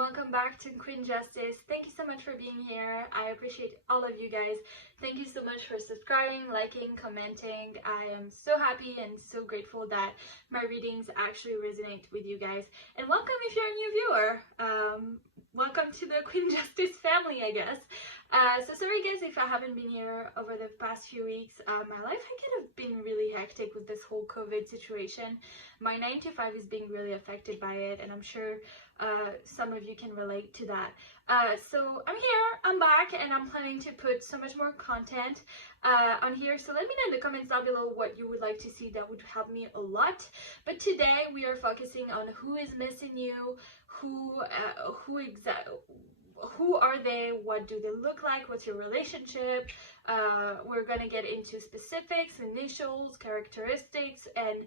welcome back to Queen Justice. Thank you so much for being here. I appreciate all of you guys. Thank you so much for subscribing, liking, commenting. I am so happy and so grateful that my readings actually resonate with you guys. And welcome if you're a new viewer. Welcome to the Queen Justice family, I guess. So sorry guys if I haven't been here over the past few weeks. My life kind of been really hectic with this whole COVID situation. My 9 to 5 is being really affected by it, and I'm sure some of you can relate to that. So I'm here, I'm back, and I'm planning to put so much more content on here. So let me know in the comments down below what you would like to see. That would help me a lot. But today we are focusing on who is missing you, who are they, what do they look like, what's your relationship. We're gonna get into specifics, initials, characteristics, and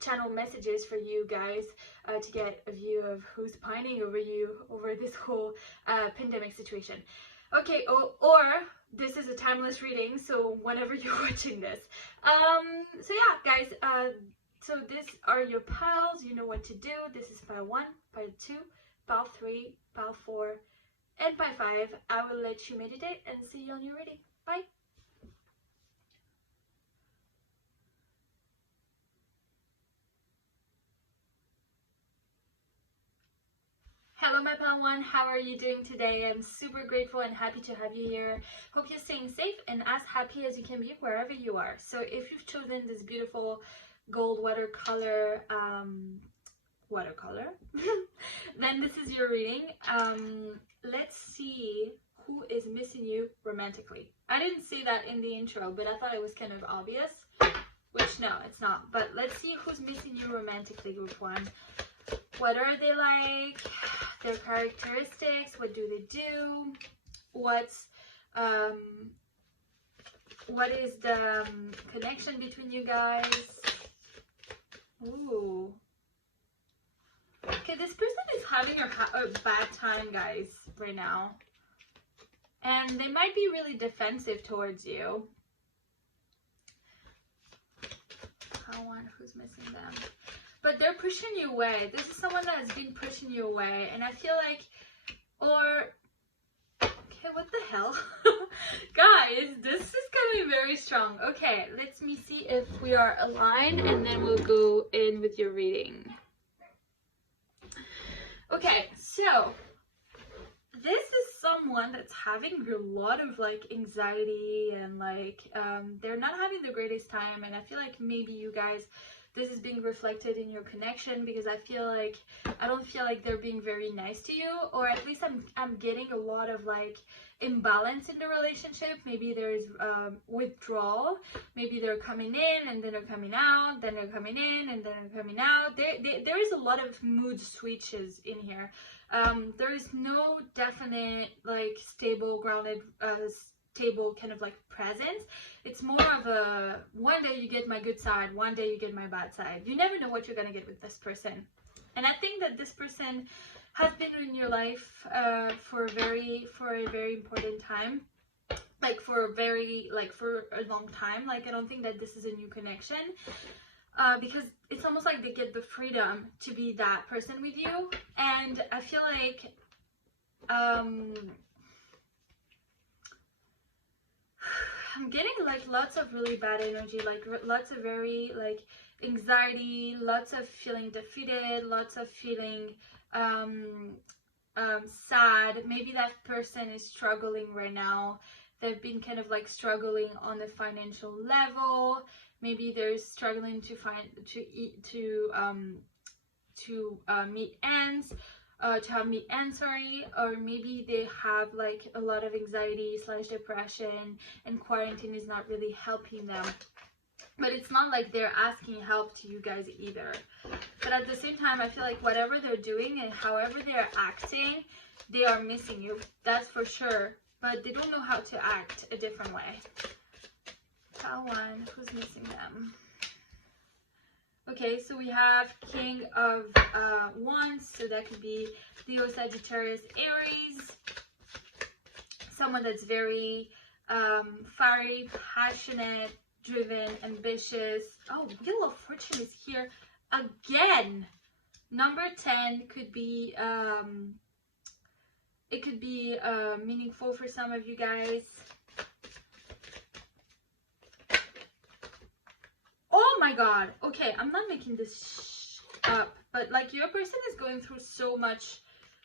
channel messages for you guys to get a view of who's pining over you over this whole pandemic situation. Okay, or this is a timeless reading, so whenever you're watching this. So yeah, guys, so these are your piles. You know what to do. This is pile 1, pile 2, pile 3, pile 4, and pile 5. I will let you meditate and see you on your reading. Bye. Hello my pile 1, how are you doing today? I'm super grateful and happy to have you here. Hope you're staying safe and as happy as you can be wherever you are. So if you've chosen this beautiful gold watercolor, then this is your reading. Let's see who is missing you romantically. I didn't say that in the intro, but I thought it was kind of obvious, which no, it's not. But let's see who's missing you romantically, group 1. What are they like? Their characteristics, what do they do? What is the connection between you guys? Ooh. Okay, this person is having a bad time, guys, right now. And they might be really defensive towards you. Who's missing them? But they're pushing you away. This is someone that has been pushing you away. And I feel like, okay, what the hell? Guys, this is gonna be very strong. Okay, let me see if we are aligned and then we'll go in with your reading. Okay, so this is someone that's having a lot of like anxiety and like they're not having the greatest time, and I feel like maybe you guys, this is being reflected in your connection, because I don't feel like they're being very nice to you, or at least I'm getting a lot of like imbalance in the relationship. Maybe there's withdrawal. Maybe they're coming in and then they're coming out, then they're coming in and then they're coming out. There is a lot of mood switches in here. There is no definite like stable, grounded, stable kind of like presence. It's more of a one day you get my good side, one day you get my bad side. You never know what you're gonna get with this person. And I think that this person has been in your life for a very important time, like for a long time. Like I don't think that this is a new connection, because it's almost like they get the freedom to be that person with you. And I feel like I'm getting like lots of really bad energy, like lots of very like anxiety, lots of feeling defeated, lots of feeling sad. Maybe that person is struggling right now. They've been kind of like struggling on the financial level. Maybe they're struggling to meet ends. To have meet ends, sorry, or maybe they have like a lot of anxiety / depression, and quarantine is not really helping them. But it's not like they're asking help to you guys either. But at the same time, I feel like whatever they're doing and however they're acting, they are missing you. That's for sure. But they don't know how to act a different way. Pile 1, who's missing them? Okay, so we have King of Wands, so that could be Leo, Sagittarius, Aries. Someone that's very fiery, passionate, driven, ambitious. Oh, Wheel of Fortune is here again. Number 10 could be, it could be meaningful for some of you guys. Oh my god. Okay, I'm not making this up, but like your person is going through so much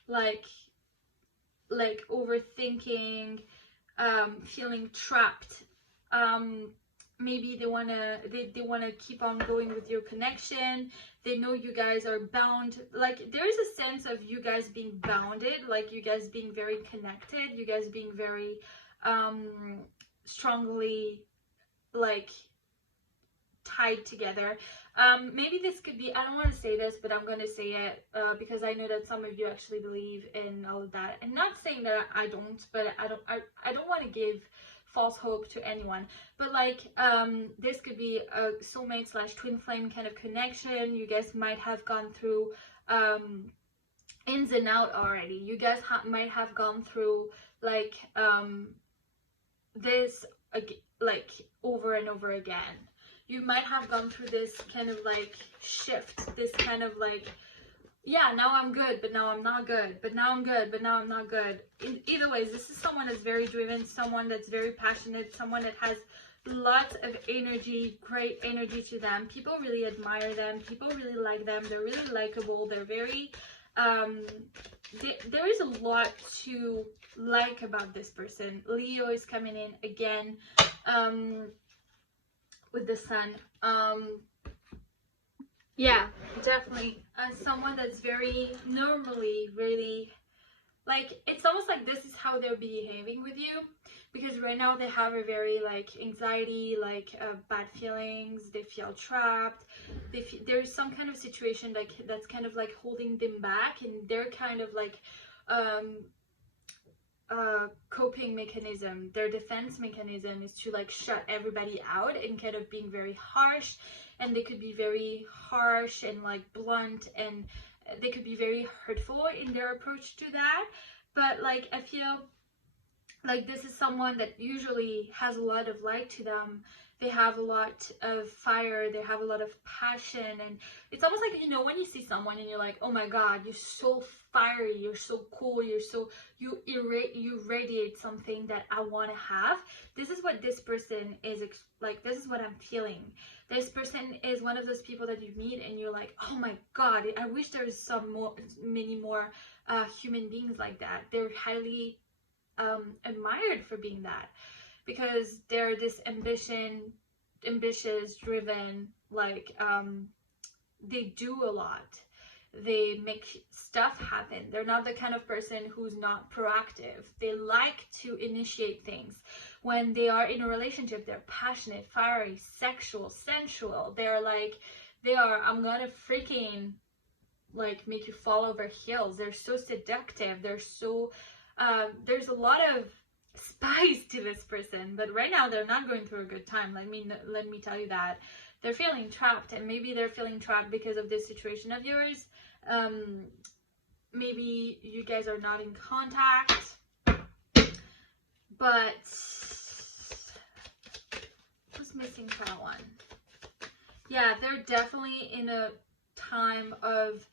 like overthinking, feeling trapped. Maybe they wanna keep on going with your connection. They know you guys are bound. Like there is a sense of you guys being bounded, like you guys being very connected, you guys being very strongly like tied together. Maybe this could be, I don't want to say this, but I'm going to say it because I know that some of you actually believe in all of that. And not saying that I don't, but I don't want to give false hope to anyone. But like this could be a soulmate / twin flame kind of connection. You guys might have gone through ins and out already. You guys might have gone through like this like over and over again. You might have gone through this kind of like shift, this kind of like, yeah, now I'm good, but now I'm not good, but now I'm good, but now I'm not good. Either ways, this is someone that's very driven, someone that's very passionate, someone that has lots of energy, great energy to them. People really admire them. People really like them. They're really likable. They're very, there is a lot to like about this person. Leo is coming in again. With the sun. Yeah, definitely someone that's very normally really like, it's almost like this is how they're behaving with you, because right now they have a very like anxiety, like bad feelings, they feel trapped, there's some kind of situation like that's kind of like holding them back, and they're kind of like coping mechanism, their defense mechanism is to like shut everybody out and kind of being very harsh, and they could be very harsh and like blunt, and they could be very hurtful in their approach to that. But like I feel like this is someone that usually has a lot of light to them. They have a lot of fire, they have a lot of passion, and it's almost like, you know, when you see someone and you're like, oh my god, you're so fiery, you're so cool, you radiate something that I want to have. This is what this person is like, this is what I'm feeling. This person is one of those people that you meet and you're like, oh my god, I wish there's many more human beings like that. They're highly admired for being that, because they're this ambitious, driven, like they do a lot, they make stuff happen. They're not the kind of person who's not proactive. They like to initiate things. When they are in a relationship, they're passionate, fiery, sexual, sensual. They're like, I'm gonna freaking like make you fall over heels. They're so seductive. They're so there's a lot of spice to this person, but right now they're not going through a good time. Let me tell you that. They're feeling trapped, and maybe they're feeling trapped because of this situation of yours. Maybe you guys are not in contact, but who's missing for that one? Yeah, they're definitely in a time of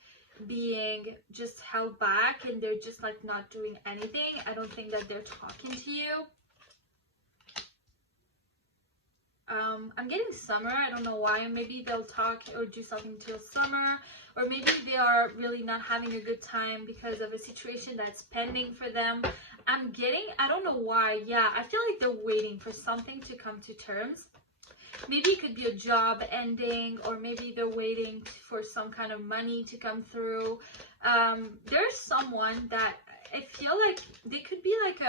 being just held back, and they're just like not doing anything. I don't think that they're talking to you. I'm getting summer. I don't know why. Maybe they'll talk or do something till summer, or maybe they are really not having a good time because of a situation that's pending for them. I don't know why. Yeah, I feel like they're waiting for something to come to terms. Maybe it could be a job ending, or maybe they're waiting for some kind of money to come through. There's someone that I feel like they could be like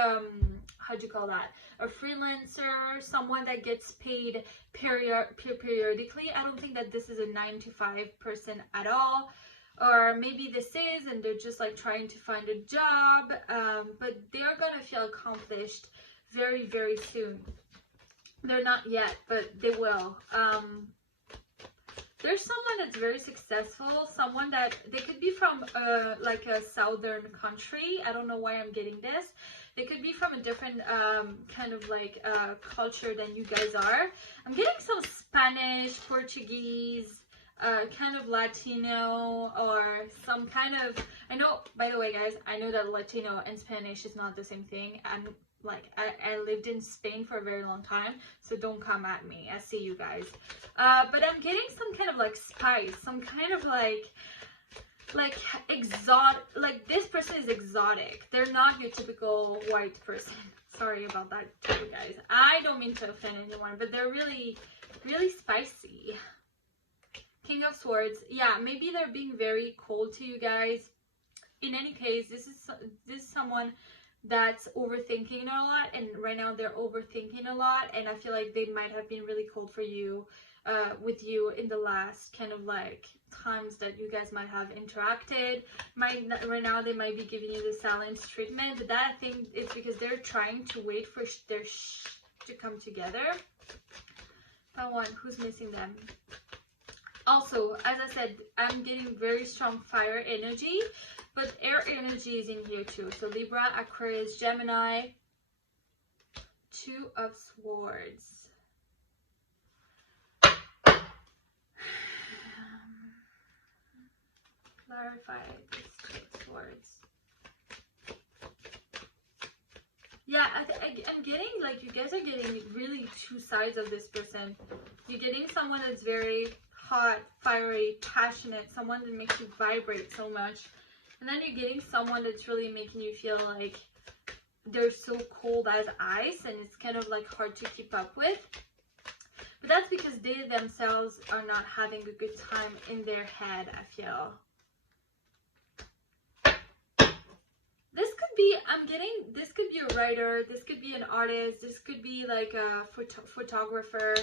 how'd you call that? A freelancer, someone that gets paid periodically. I don't think that this is a 9-to-5 person at all. Or maybe this is, and they're just like trying to find a job. But they're gonna feel accomplished very, very soon. They're not yet, but they will. There's someone that's very successful, someone that they could be from like a southern country. I don't know why I'm getting this. They could be from a different kind of like culture than you guys are. I'm getting some Spanish, Portuguese, kind of Latino or some kind of, I know, by the way guys, I know that Latino and Spanish is not the same thing. I'm like, I lived in Spain for a very long time, so don't come at me. I see you guys. But I'm getting some kind of like spice, some kind of like exotic, like this person is exotic. They're not your typical white person. Sorry about that too, guys. I don't mean to offend anyone, but they're really, really spicy. King of Swords. Yeah, maybe they're being very cold to you guys. In any case, this is someone that's overthinking a lot, and right now they're overthinking a lot, and I feel like they might have been really cold for you, with you in the last kind of like times that you guys might have interacted. Right now they might be giving you the silence treatment, but that thing is because they're trying to wait for their to come together. That one, who's missing them? Also, as I said, I'm getting very strong fire energy, but air energy is in here too. So Libra, Aquarius, Gemini. Two of Swords. Clarify this Two of Swords. Yeah, I'm getting like you guys are getting really two sides of this person. You're getting someone that's very hot, fiery, passionate, someone that makes you vibrate so much. And then you're getting someone that's really making you feel like they're so cold as ice and it's kind of like hard to keep up with. But that's because they themselves are not having a good time in their head, I feel. This could be, this could be a writer, this could be an artist, this could be like a photographer.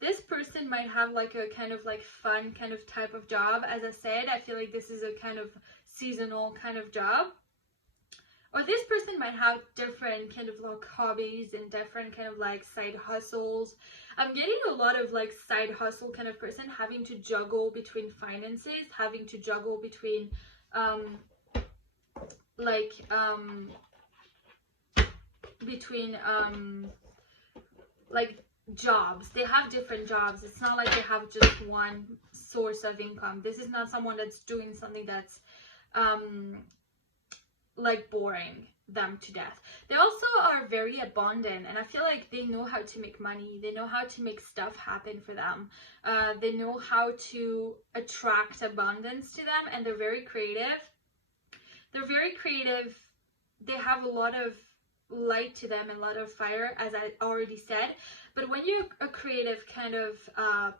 This person might have like a kind of like fun kind of type of job. As I said, I feel like this is a kind of seasonal kind of job. Or this person might have different kind of like hobbies and different kind of like side hustles. I'm getting a lot of like side hustle kind of person having to juggle between finances, having to juggle between like jobs. They have different jobs. It's not like they have just one source of income. This is not someone that's doing something that's like boring them to death. They also are very abundant, and I feel like they know how to make money. They know how to make stuff happen for them. They know how to attract abundance to them, and they're very creative. They're very creative. They have a lot of light to them and a lot of fire, as I already said. But when you're a creative kind of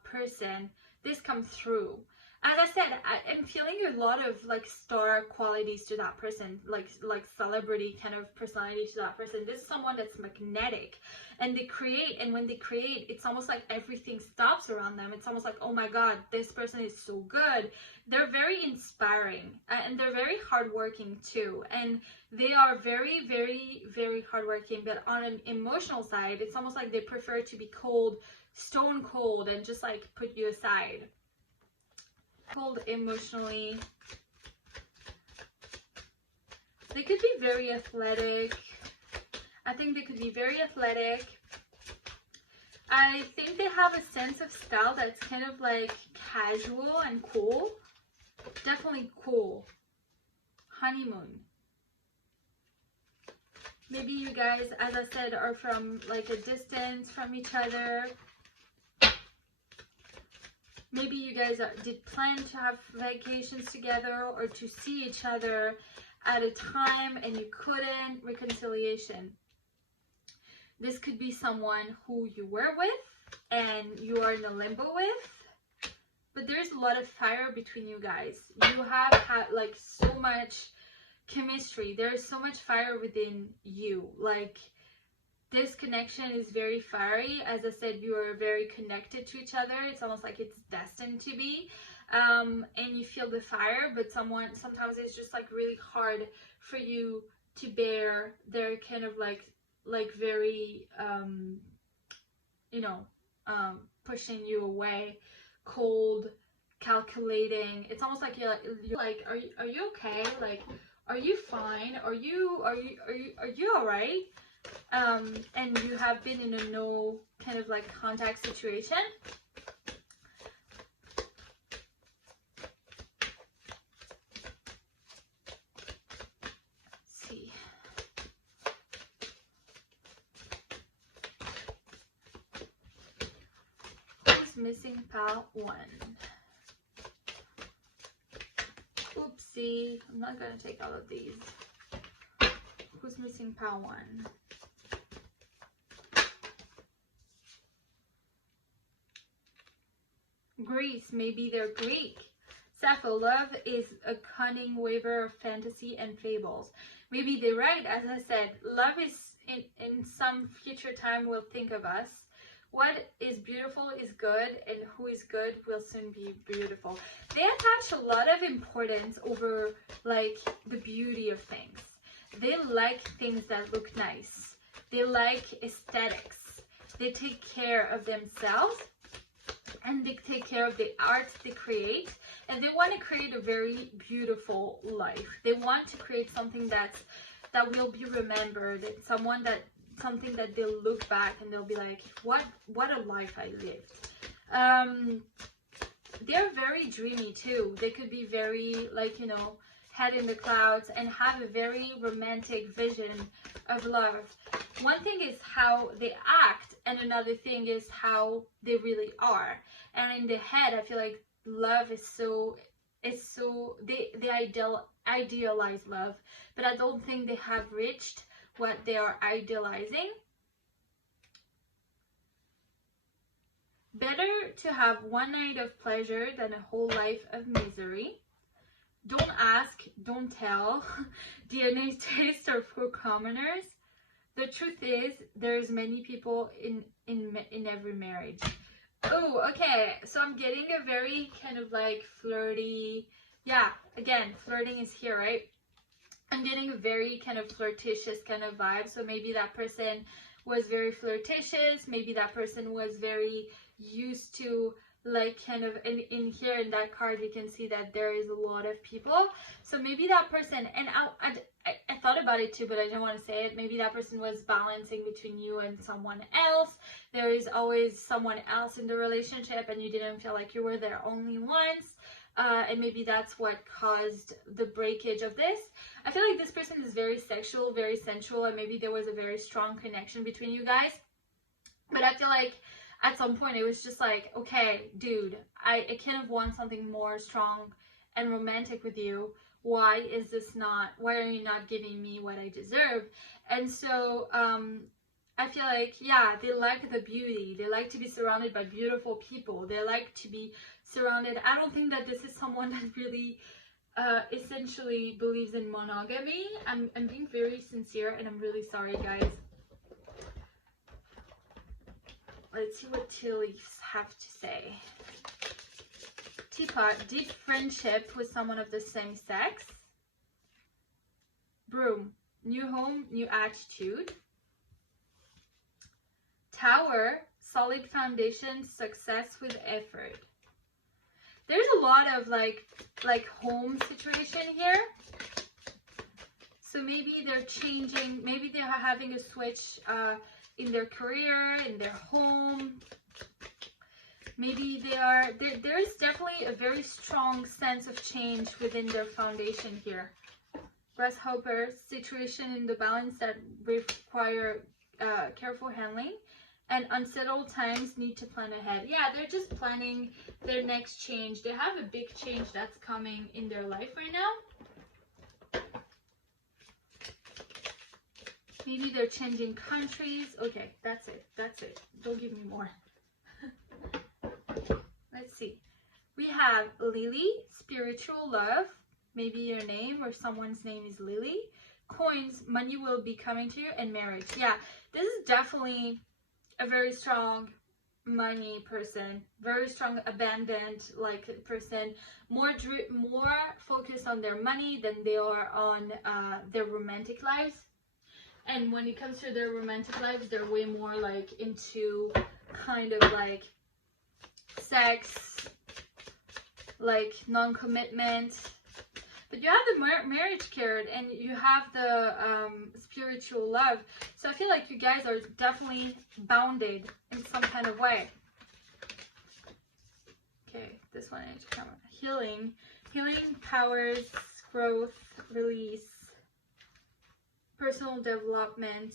person, this comes through. As I said, I'm feeling a lot of like star qualities to that person, like celebrity kind of personality to that person. This is someone that's magnetic, and they create, and when they create, it's almost like everything stops around them. It's almost like, oh my god, this person is so good. They're very inspiring, and they're very hardworking too, and they are very, very, very hardworking. But on an emotional side, it's almost like they prefer to be cold, stone cold, and just like put you aside. Cold emotionally. They could be very athletic. I think they could be very athletic. I think they have a sense of style that's kind of like casual and cool. Definitely cool. Honeymoon. Maybe you guys, as I said, are from like a distance from each other. Maybe you guys did plan to have vacations together or to see each other at a time and you couldn't. Reconciliation. This could be someone who you were with and you are in a limbo with. But there's a lot of fire between you guys. You have had like so much chemistry. There's so much fire within you. Like, this connection is very fiery. As I said, you are very connected to each other. It's almost like it's destined to be. And you feel the fire, but sometimes it's just like really hard for you to bear. They're kind of like very, pushing you away, cold, calculating. It's almost like you're like, are you okay? Like, are you fine? Are you all right? And you have been in a no kind of like contact situation. missing pile 1? Oopsie, I'm not gonna take all of these. Who's missing pile 1? Greece, maybe they're Greek. Sappho, love is a cunning waver of fantasy and fables. Maybe they're right, as I said. Love is in some future time will think of us. What is beautiful is good, and who is good will soon be beautiful. They attach a lot of importance over like the beauty of things. They like things that look nice. They like aesthetics. They take care of themselves, and they take care of the art they create, and they want to create a very beautiful life. They want to create something that will be remembered, and something that they'll look back and they'll be like, what a life I lived. They're very dreamy too. They could be very like, you know, head in the clouds and have a very romantic vision of love. One thing is how they act, and another thing is how they really are. And in the head, I feel like love is so they idealize love, but I don't think they have reached what they are idealizing. Better to have one night of pleasure than a whole life of misery. Don't ask, don't tell. DNA tastes are for commoners. The truth is, there's many people in every marriage. Oh, okay. So I'm getting a very kind of like flirty. Yeah, again, flirting is here, right? I'm getting a very kind of flirtatious kind of vibe. So maybe that person was very flirtatious. Maybe that person was very used to like kind of in here in that card you can see that there is a lot of people. So maybe that person, and I thought about it too, but I didn't want to say it. Maybe that person was balancing between you and someone else. There is always someone else in the relationship, and you didn't feel like you were there only once. And maybe that's what caused the breakage of this. I feel like this person is very sexual, very sensual, and maybe there was a very strong connection between you guys. But I feel like at some point it was just like, okay, dude, I kind of want something more strong and romantic with you. Why are you not giving me what I deserve? And so I feel like, yeah, they like the beauty. They like to be surrounded by beautiful people. They like to be surrounded. I don't think that this is someone that really essentially believes in monogamy. I'm being very sincere, and I'm really sorry, guys. Let's see what tea leaves have to say. Teapot, deep friendship with someone of the same sex. Broom, new home, new attitude. Tower, solid foundation, success with effort. There's a lot of like home situation here. So maybe they're changing, maybe they're having a switch in their career, in their home. Maybe there is definitely a very strong sense of change within their foundation here. Grasshopper, situation in the balance that require careful handling, and unsettled times need to plan ahead. Yeah, they're just planning their next change. They have a big change that's coming in their life right now. Maybe they're changing countries. Okay, that's it. That's it. Don't give me more. Let's see. We have Lily, spiritual love. Maybe your name or someone's name is Lily. Coins, money will be coming to you, and marriage. Yeah, this is definitely a very strong money person. Very strong abandoned like person. More focused on their money than they are on their romantic lives. And when it comes to their romantic lives, they're way more like into kind of like sex, like non-commitment. But you have the marriage card, and you have the spiritual love. So I feel like you guys are definitely bounded in some kind of way. Okay, this one is healing. Healing powers, growth, release, personal development,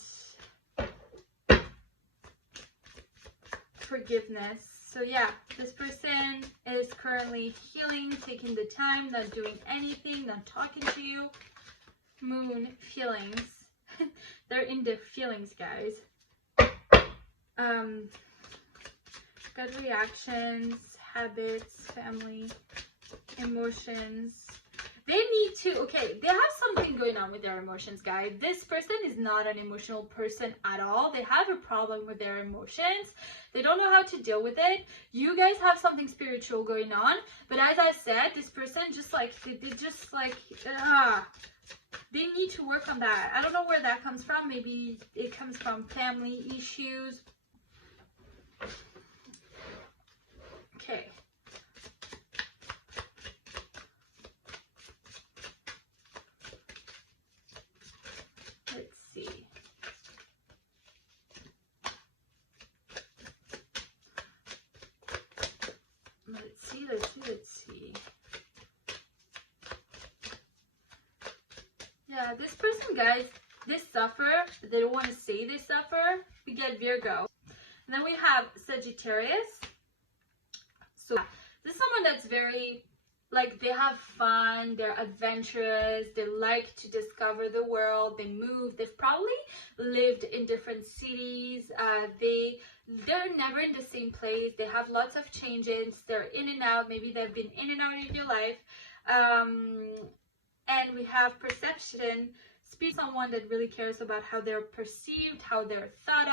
forgiveness. So yeah, this person is currently healing, taking the time, not doing anything, not talking to you. Moon, feelings. They're in their feelings, guys. Gut reactions, habits, family, emotions. They need to, okay, they have something going on with their emotions, guys. This person is not an emotional person at all. They have a problem with their emotions. They don't know how to deal with it. You guys have something spiritual going on. But as I said, this person just like, they just like, they need to work on that. I don't know where that comes from. Maybe it comes from family issues. Okay. Let's see. Let's see. Yeah, this person, guys, they suffer. They don't want to say they suffer. We get Virgo. And then we have Sagittarius. So this is someone that's very, like, they have fun, they're adventurous, they like to discover the world, they move, they've probably lived in different cities, they're never in the same place, they have lots of changes, they're in and out, maybe they've been in and out of your life. And we have perception, speak someone that really cares about how they're perceived, how they're thought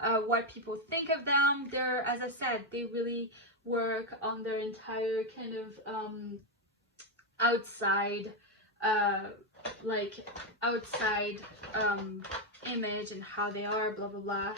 of, what people think of them. They're, as I said, they really work on their entire kind of outside image and how they are, blah blah blah.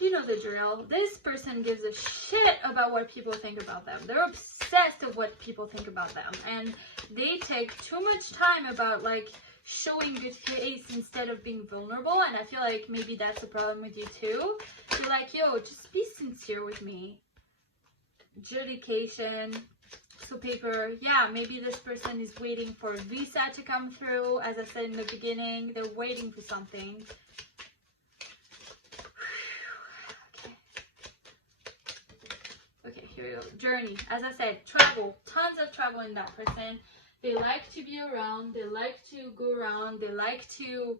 You know the drill. This person gives a shit about what people think about them. They're obsessed with what people think about them, and they take too much time about like showing good face instead of being vulnerable. And I feel like maybe that's a problem with you too. You're like, yo, just be sincere with me. Adjudication. So paper, yeah, maybe this person is waiting for a visa to come through. As I said in the beginning, they're waiting for something. Okay, here we go. Journey. As I said, travel. Tons of travel in that person. They like to be around. They like to go around. They like to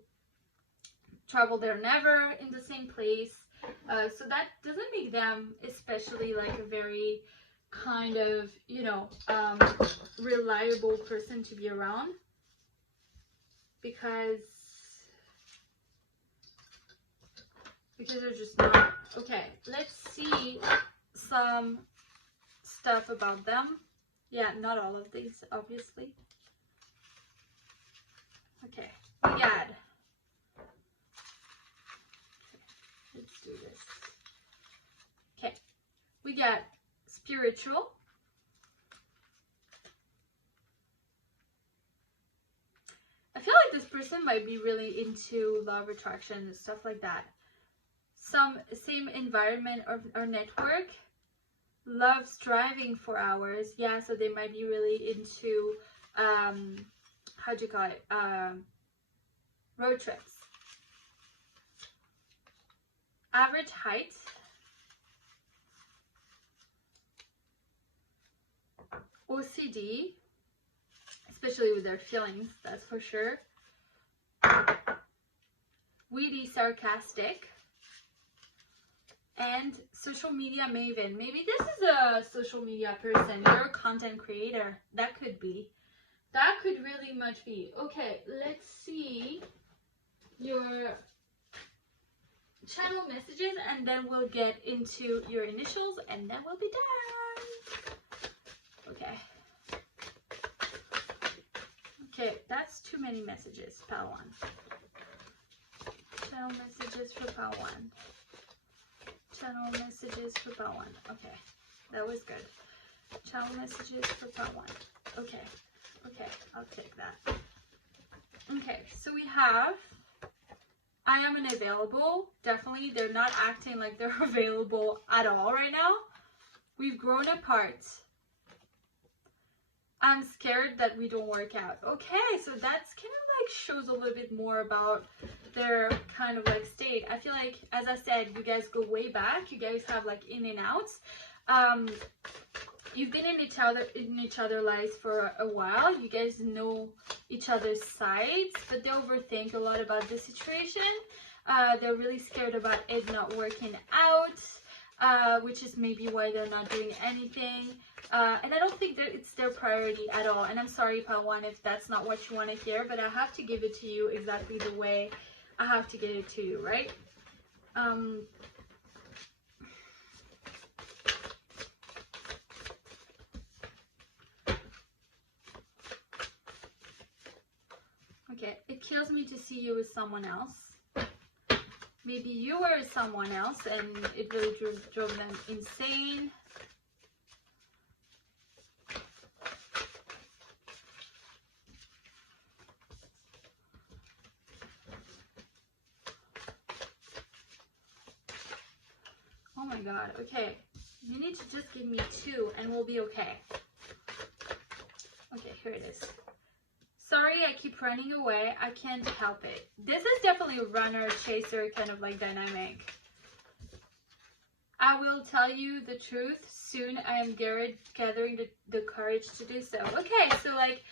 travel. They're never in the same place. So that doesn't make them especially like a very kind of, you know, reliable person to be around, because they're just not. Okay, let's see some stuff about them. Yeah, not all of these, obviously. Okay, we got. Let's do this. Okay, we got spiritual. I feel like this person might be really into law of attraction and stuff like that. Some same environment or network. Love striving for hours. Yeah, so they might be really into how do you call it? Road trips. Average height. OCD, especially with their feelings, that's for sure. Witty, sarcastic. And social media maven. Maybe this is a social media person. You're a content creator. That could be. That could really much be. Okay, let's see your channel messages, and then we'll get into your initials, and then we'll be done. Okay. Okay, that's too many messages, pal one. Channel messages for pal one. Channel messages for pal one. Okay, that was good. Channel messages for pal one. Okay, okay, I'll take that. Okay, so we have I am unavailable. Definitely, they're not acting like they're available at all right now. We've grown apart. I'm scared that we don't work out. Okay, so that's kind of like shows a little bit more about their kind of like state. I feel like, as I said, you guys go way back. You guys have like in and outs. You've been in each other lives for a while. You guys know each other's sides, but they overthink a lot about the situation. They're really scared about it not working out, which is maybe why they're not doing anything. And I don't think that it's their priority at all. And I'm sorry, Pawan, if that's not what you want to hear, but I have to give it to you exactly the way I have to give it to you, right? Okay, it kills me to see you with someone else. Maybe you were someone else and it really drove them insane. Oh my god, okay. You need to just give me 2 and we'll be okay. Okay, here it is. Sorry, I keep running away. I can't help it. This is definitely a runner, chaser kind of like dynamic. I will tell you the truth soon. I am gathering the courage to do so. Okay, so like,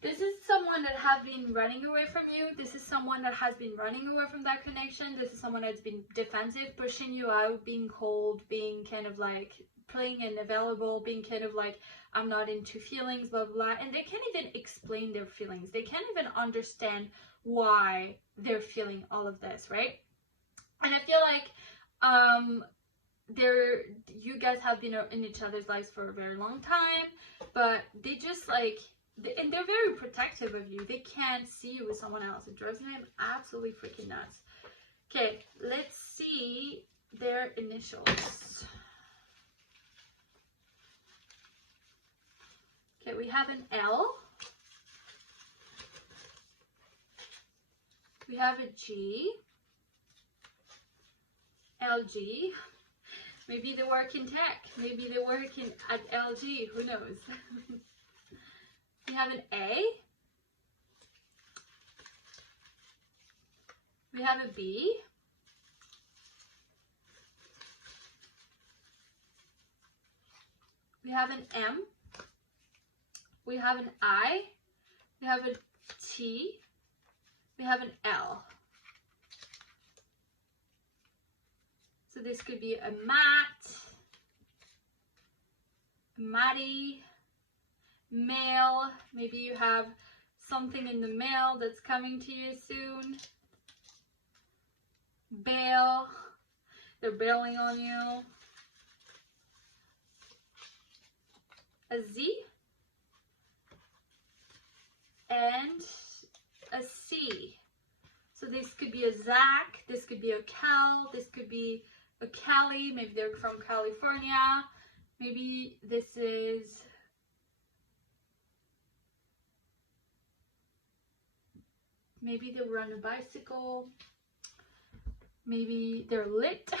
this is someone that have been running away from you. This is someone that has been running away from that connection. This is someone that's been defensive, pushing you out, being cold, being kind of like playing unavailable, being kind of like, I'm not into feelings, blah, blah, blah. And they can't even explain their feelings. They can't even understand why they're feeling all of this, right? And I feel like you guys have been in each other's lives for a very long time, but they just like, and they're very protective of you. They can't see you with someone else. It drives them absolutely freaking nuts. Okay, let's see their initials. Okay, we have an L. We have a G. LG. Maybe they work in tech. Maybe they work at LG. Who knows? We have an A. We have a B. We have an M. We have an I. We have a T. We have an L. So this could be a Matt, Maddie, mail. Maybe you have something in the mail that's coming to you soon. Bail. They're bailing on you. A Z. And a C. So this could be a Zach, this could be a Cal, this could be a Cali, maybe they're from California, maybe this is, maybe they run a bicycle, maybe they're lit.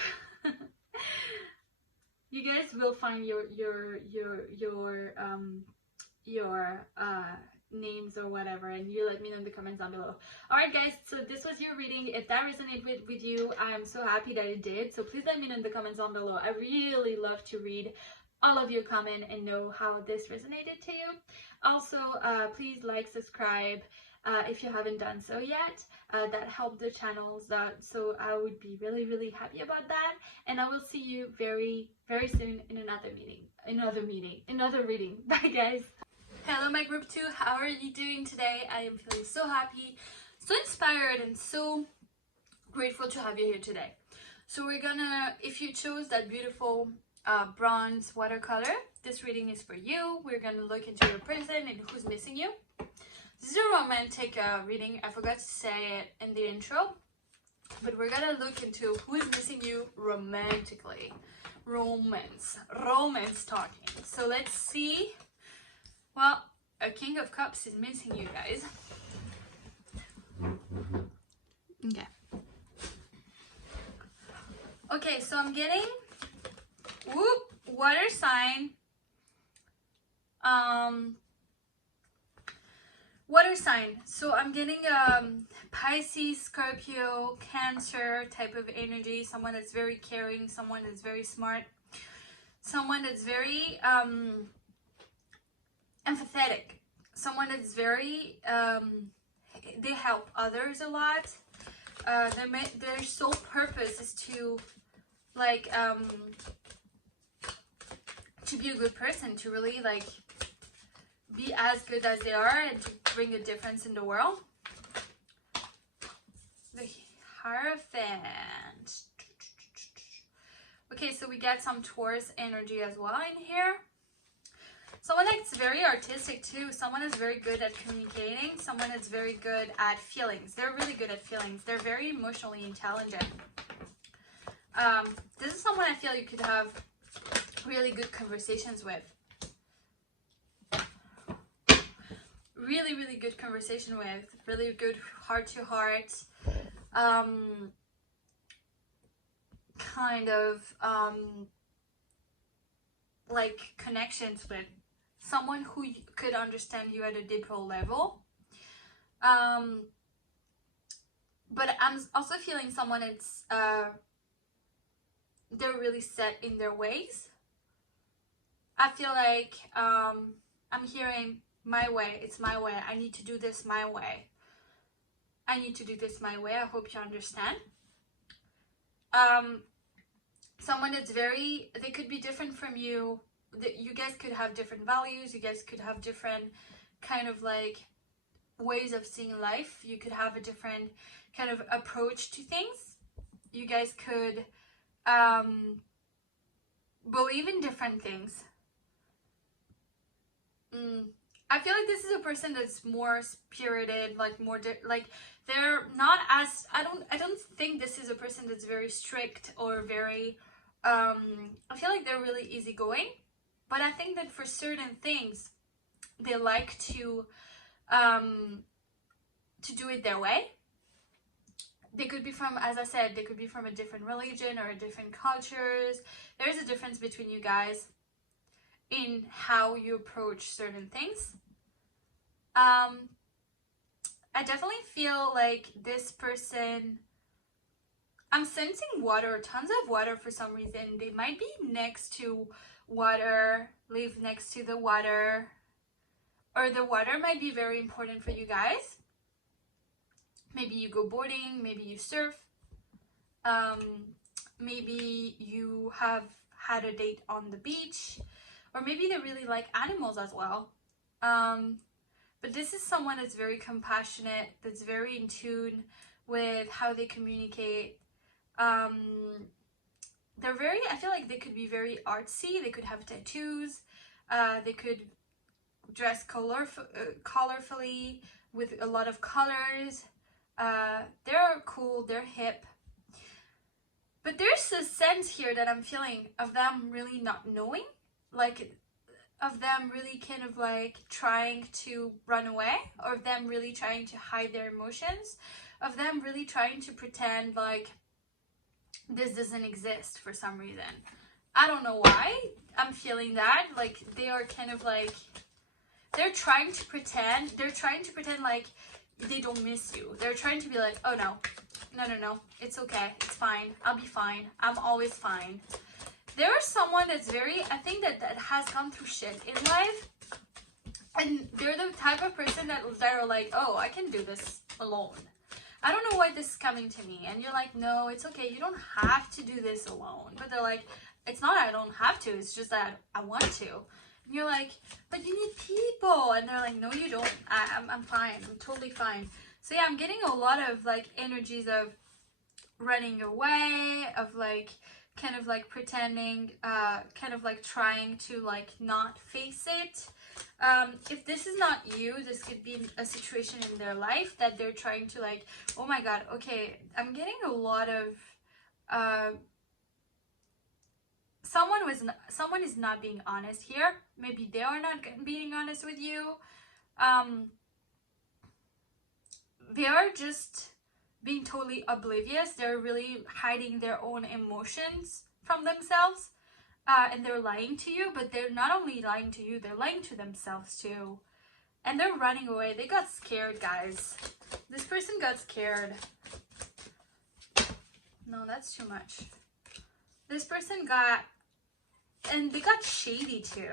You guys will find your names or whatever, and you let me know in the comments down below. Alright guys, so this was your reading. If that resonated with you, I am so happy that it did. So please let me know in the comments down below. I really love to read all of your comment and know how this resonated to you. Also, please like, subscribe if you haven't done so yet. That helped the channels, so I would be really happy about that. And I will see you very soon in another reading. Bye guys. Hello my group 2, how are you doing today? I am feeling so happy, so inspired, and so grateful to have you here today. So we're gonna, if you chose that beautiful bronze watercolor, this reading is for you. We're gonna look into your prison and who's missing you. This is a romantic reading. I forgot to say it in the intro, but we're gonna look into who is missing you romantically. Romance talking. So let's see. Well, a King of Cups is missing you guys. Okay. Okay, so I'm getting water sign, water sign. So I'm getting Pisces, Scorpio, Cancer type of energy. Someone that's very caring, someone that's very smart, someone that's very empathetic, someone that's very they help others a lot. Their sole purpose is to like to be a good person, to really like be as good as they are and to bring a difference in the world. The Hierophant. Okay, so we get some Taurus energy as well in here. Someone that's very artistic too. Someone that's very good at communicating. Someone that's very good at feelings. They're really good at feelings. They're very emotionally intelligent. This is someone I feel you could have really good conversations with. Really, really good conversation with. Really good heart-to-heart. Kind of like connections with. Someone who could understand you at a deeper level. But I'm also feeling someone that's they're really set in their ways. I feel like I'm hearing my way. It's my way. I need to do this my way. I need to do this my way. I hope you understand. Someone that's very, they could be different from you. You guys could have different values. You guys could have different kind of like ways of seeing life. You could have a different kind of approach to things. You guys could believe in different things. I feel like this is a person that's more spirited, like more like they're not as, I don't think this is a person that's very strict or very I feel like they're really easygoing, but I think that for certain things they like to do it their way. They could be from, as I said, they could be from a different religion or different cultures. There's a difference between you guys in how you approach certain things. I definitely feel like this person, I'm sensing water, tons of water for some reason. They might be next to water, live next to the water, or the water might be very important for you guys. Maybe you go boarding, maybe you surf, maybe you have had a date on the beach, or maybe they really like animals as well. But this is someone that's very compassionate, that's very in tune with how they communicate. They're very, I feel like they could be very artsy. They could have tattoos. They could dress colorfully with a lot of colors. They're cool, they're hip. But there's a sense here that I'm feeling of them really not knowing, like of them really kind of like trying to run away, or of them really trying to hide their emotions, of them really trying to pretend like this doesn't exist for some reason. I don't know why I'm feeling that. Like they are kind of like, they're trying to pretend like they don't miss you. They're trying to be like, oh no, it's okay, it's fine, I'll be fine, I'm always fine. There's someone that's very, I think that has gone through shit in life, and they're the type of person that are like, oh, I can do this alone. I don't know why this is coming to me. And you're like, no, it's okay, you don't have to do this alone. But they're like, it's not I don't have to, it's just that I want to. And you're like, but you need people. And they're like, no, you don't. I'm fine. I'm totally fine. So yeah, I'm getting a lot of like energies of running away, of like kind of like pretending, kind of like trying to like not face it. If this is not you, this could be a situation in their life that they're trying to like, oh my god, okay, I'm getting a lot of someone is not being honest here. Maybe they are not being honest with you. They are just being totally oblivious. They're really hiding their own emotions from themselves, and they're lying to you. But they're not only lying to you, they're lying to themselves too. And they're running away. They got scared, guys. This person got scared. No, that's too much. This person got, and they got shady too.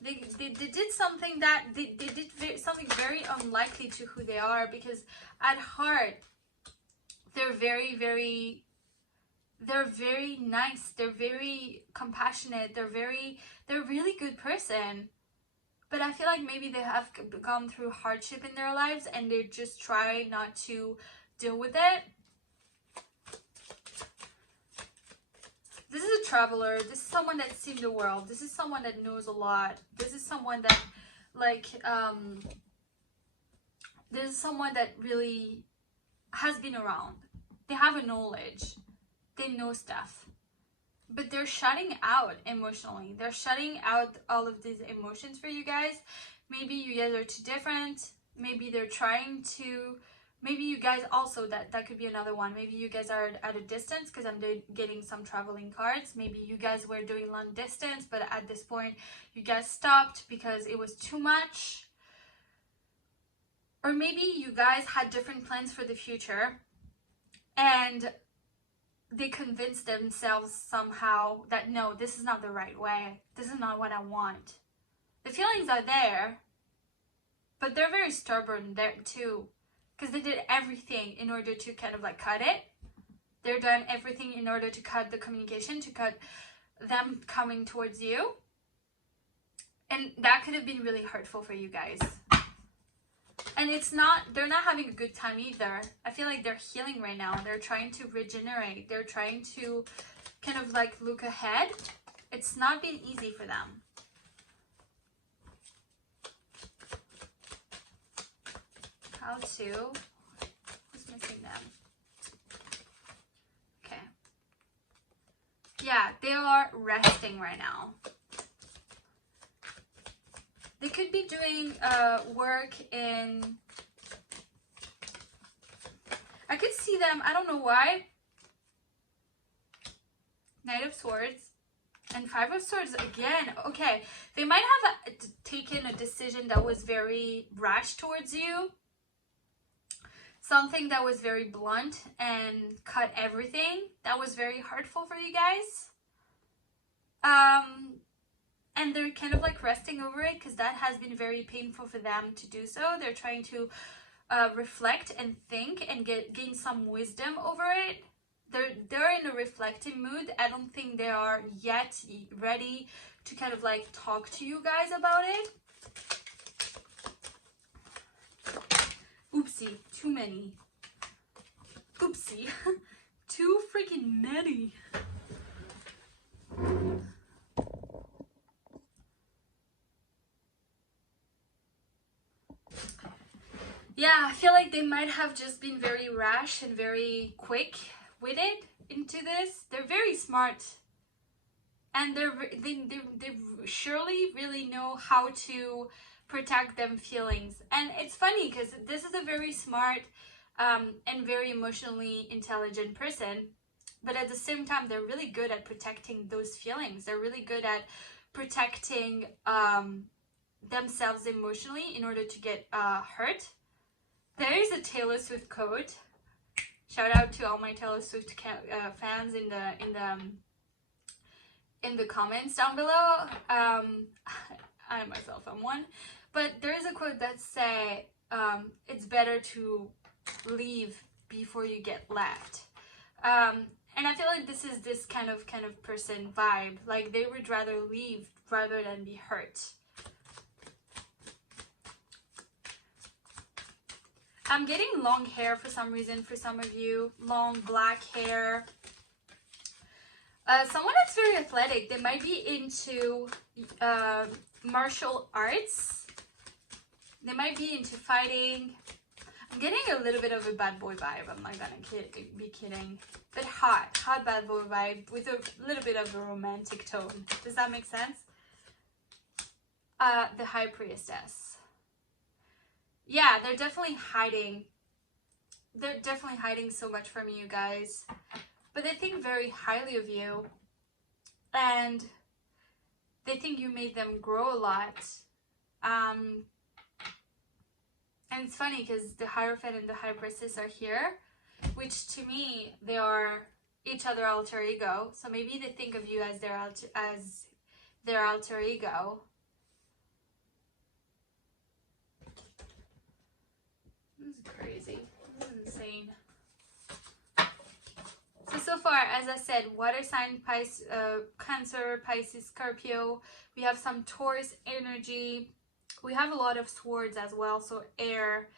They did something that, they did something very unlikely to who they are, because at heart, they're very, very, they're very nice. They're very compassionate. They're really good person. But I feel like maybe they have gone through hardship in their lives and they just try not to deal with it. This is a traveler. This is someone that's seen the world. This is someone that knows a lot. This is someone that, like, this is someone that really has been around. They have a knowledge. They know stuff. But they're shutting out emotionally. They're shutting out all of these emotions for you guys. Maybe you guys are too different. Maybe they're trying to... Maybe you guys also, that could be another one. Maybe you guys are at a distance, because I'm getting some traveling cards. Maybe you guys were doing long distance, but at this point you guys stopped because it was too much. Or maybe you guys had different plans for the future and they convinced themselves somehow that no, this is not the right way. This is not what I want. The feelings are there, but they're very stubborn there too, because they did everything in order to kind of like cut it. They're done everything in order to cut the communication, to cut them coming towards you. And that could have been really hurtful for you guys. And they're not having a good time either. I feel like they're healing right now. They're trying to regenerate. They're trying to kind of like look ahead. It's not been easy for them. How to? Who's missing them? Okay. Yeah, they are resting right now. They could be doing work in... I could see them, I don't know why. Knight of Swords and Five of Swords again. Okay, they might have taken a decision that was very rash towards you. Something that was very blunt and cut everything. That was very hurtful for you guys. And they're kind of like resting over it, because that has been very painful for them to do so. They're trying to reflect and think and gain some wisdom over it. They're in a reflective mood. I don't think they are yet ready to kind of like talk to you guys about it. Oopsie, too many. Oopsie, too freaking many. Yeah, I feel like they might have just been very rash and very quick with it into this. They're very smart. And they surely really know how to protect them feelings. And it's funny because this is a very smart and very emotionally intelligent person. But at the same time, they're really good at protecting those feelings. They're really good at protecting themselves emotionally in order to get hurt. There is a Taylor Swift quote. Shout out to all my Taylor Swift fans in the comments down below. I myself am one. But there is a quote that say, it's better to leave before you get left. And I feel like this is this kind of person vibe. Like they would rather leave rather than be hurt. I'm getting long hair for some reason for some of you. Long black hair. Someone that's very athletic. They might be into martial arts. They might be into fighting. I'm getting a little bit of a bad boy vibe. I'm not gonna be kidding. But hot bad boy vibe with a little bit of a romantic tone. Does that make sense? The High Priestess. Yeah, they're definitely hiding. They're definitely hiding so much from you guys. But they think very highly of you. And they think you made them grow a lot. And it's funny because the Hierophant and the High Priestess are here, which to me, they are each other alter ego. So maybe they think of you as their alter ego. This is crazy. This is insane. So far, as I said, water sign, Cancer, Pisces, Scorpio. We have some Taurus energy. We have a lot of swords as well. So air,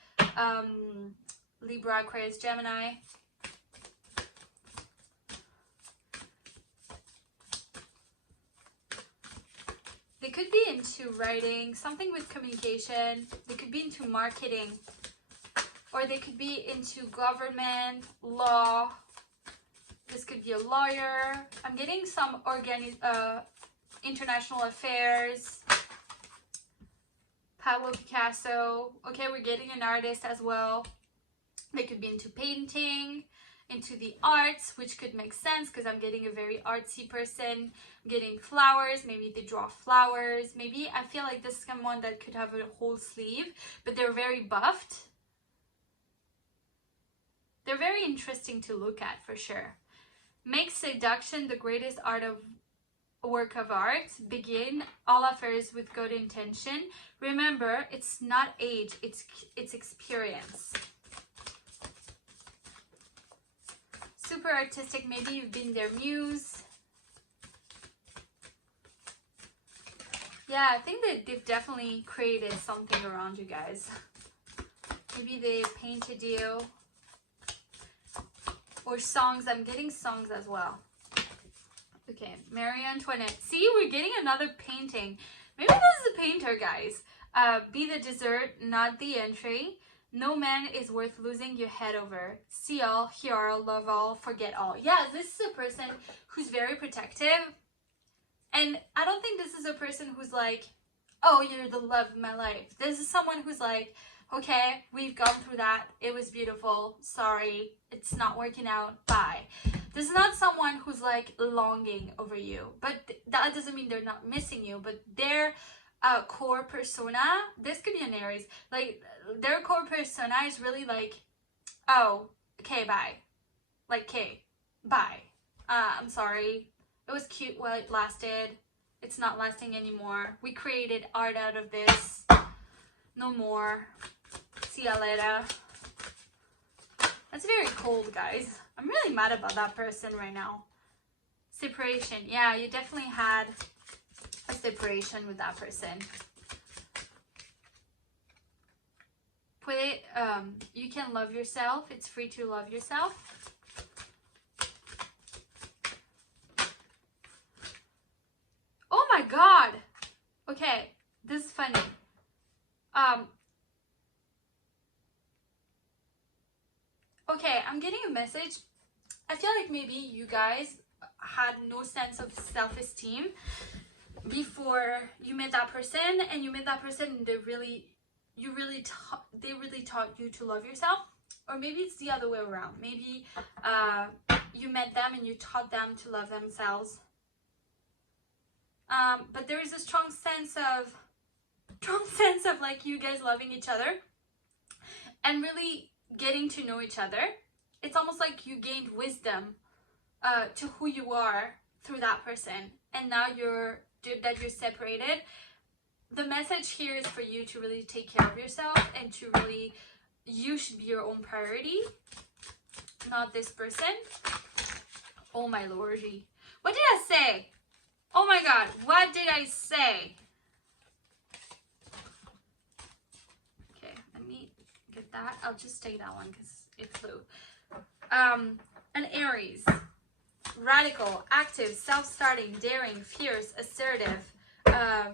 Libra, Aquarius, Gemini. They could be into writing, something with communication. They could be into marketing. Or they could be into government, law. This could be a lawyer. I'm getting some international affairs. Pablo Picasso. Okay, we're getting an artist as well. They could be into painting, into the arts, which could make sense because I'm getting a very artsy person. I'm getting flowers. Maybe they draw flowers. Maybe I feel like this is someone that could have a whole sleeve, but they're very buffed. They're very interesting to look at for sure. Make seduction the greatest work of art. Begin all affairs with good intention. Remember, it's not age, it's experience. Super artistic, maybe you've been their muse. Yeah, I think that they've definitely created something around you guys. Maybe they painted you. Or songs. I'm getting songs as well. Okay, Marie Antoinette. See, we're getting another painting. Maybe this is a painter, guys. Be the dessert, not the entry. No man is worth losing your head over. See all, hear all, love all, forget all. Yeah, this is a person who's very protective. And I don't think this is a person who's like, oh, you're the love of my life. This is someone who's like, okay, we've gone through that. It was beautiful. Sorry, it's not working out. Bye. This is not someone who's like longing over you, but that doesn't mean they're not missing you. But their core persona, this could be an Aries, like their core persona is really like, oh, okay, bye. Like, okay, bye. I'm sorry. It was cute while it lasted. It's not lasting anymore. We created art out of this. No more. See ya later. That's very cold, guys. I'm really mad about that person right now. Separation. Yeah, you definitely had a separation with that person. You can love yourself. It's free to love yourself. Oh my god. Okay, this is funny. Okay, I'm getting a message. I feel like maybe you guys had no sense of self-esteem before you met that person, and you met that person and they really taught you to love yourself. Or maybe it's the other way around. Maybe you met them and you taught them to love themselves. But there is a strong sense of like you guys loving each other and really getting to know each other. It's almost like you gained wisdom to who you are through that person, and now you're separated. The message here is for you to really take care of yourself, and to really, you should be your own priority, not this person. Oh my lordy, what did I say? Oh my god, what did I say? Okay, let me get that. I'll just take that one because it flew. An Aries. Radical, active, self-starting, daring, fierce, assertive,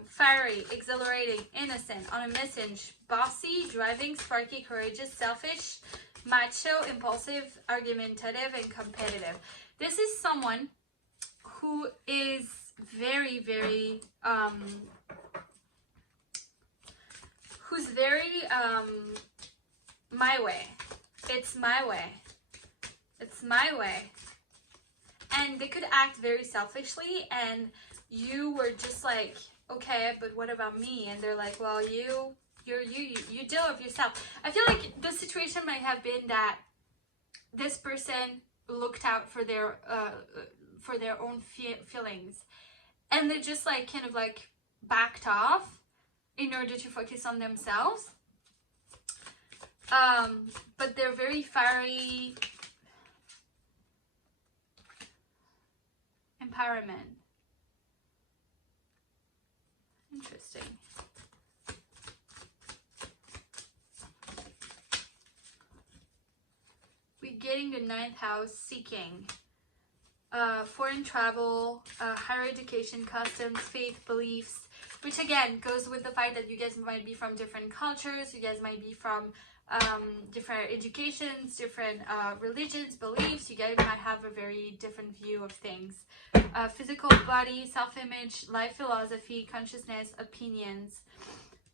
fiery, exhilarating, innocent, on a mission, bossy, driving, sparky, courageous, selfish, macho, impulsive, argumentative, and competitive. This is someone who is very, very, who's very, my way. It's my way. It's my way. And they could act very selfishly, and you were just like, okay, but what about me? And they're like, well, you You deal with yourself. I feel like the situation might have been that this person looked out for their own feelings, and they just like kind of like backed off in order to focus on themselves. But they're very fiery. Empowerment. Interesting. We're getting the 9th house, seeking. Foreign travel, higher education, customs, faith, beliefs, which again goes with the fact that you guys might be from different cultures, you guys might be from different educations, different religions, beliefs. You guys might have a very different view of things. Physical body, self-image, life philosophy, consciousness, opinions.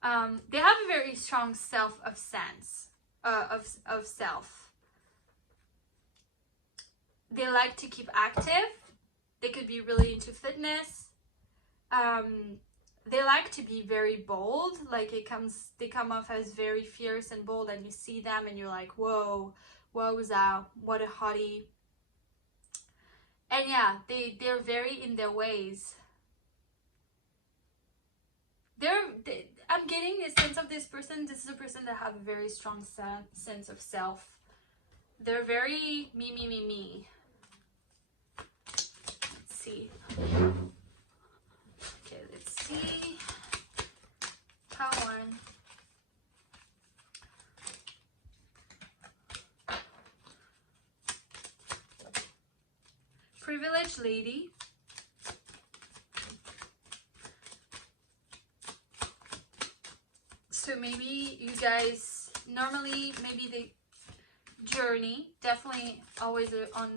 They have a very strong sense of self. They like to keep active. They could be really into fitness. They like to be very bold. Like they come off as very fierce and bold, and you see them and you're like, whoa, wowza, what a hottie. And yeah, they're very in their ways. I'm getting a sense of this person. This is a person that have a very strong sense of self. They're very me. Let's see. Okay, let's see. Pile 1. Privileged lady. So maybe you guys normally maybe the journey, definitely always on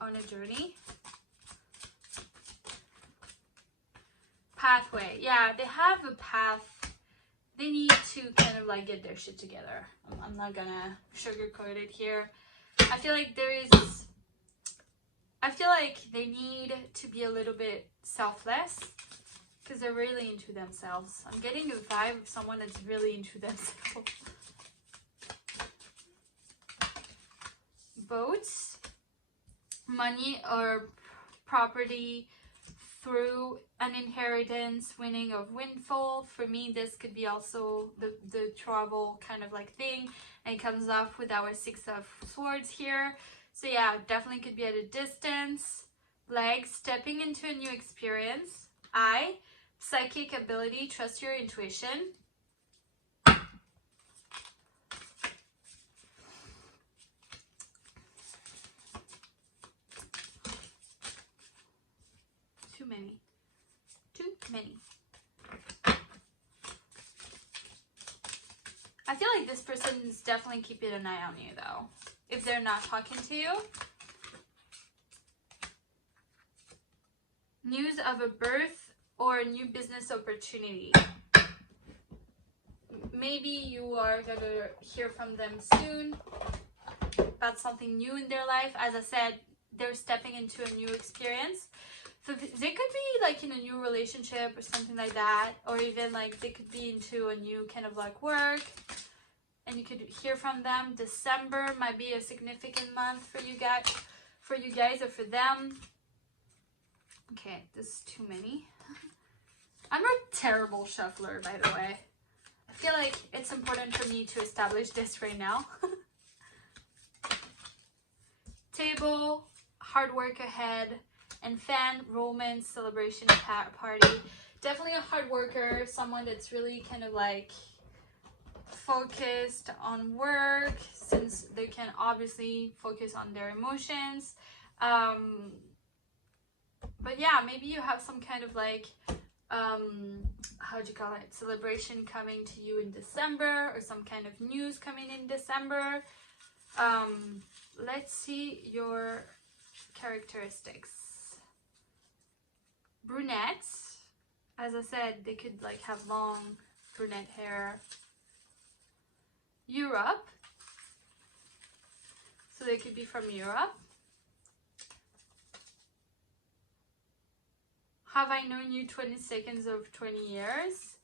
a journey. Pathway, yeah, they have a path. They need to kind of like get their shit together. I'm not gonna sugarcoat it here. I feel like they need to be a little bit selfless because they're really into themselves. I'm getting a vibe of someone that's really into themselves. Boats, money or property through an inheritance, winning of windfall. For me, this could be also the travel kind of like thing, and it comes off with our 6 of Swords here. So yeah, definitely could be at a distance. Legs, stepping into a new experience. Eye, psychic ability, trust your intuition. Too many. I feel like this person is definitely keeping an eye on you though, if they're not talking to you. News of a birth or a new business opportunity. Maybe you are gonna hear from them soon about something new in their life. As I said, they're stepping into a new experience. So they could be like in a new relationship or something like that, or even like they could be into a new kind of like work, and you could hear from them. December might be a significant month for you guys or for them. Okay, this is too many. I'm a terrible shuffler, by the way. I feel like it's important for me to establish this right now. Table, hard work ahead, and fan, romance, celebration, party. Definitely a hard worker, someone that's really kind of like focused on work, since they can obviously focus on their emotions. But yeah, maybe you have some kind of like, how do you call it, celebration coming to you in December, or some kind of news coming in December. Let's see your characteristics. Brunettes, as I said, they could like have long brunette hair. Europe, so they could be from Europe. Have I known you 20 seconds of 20 years?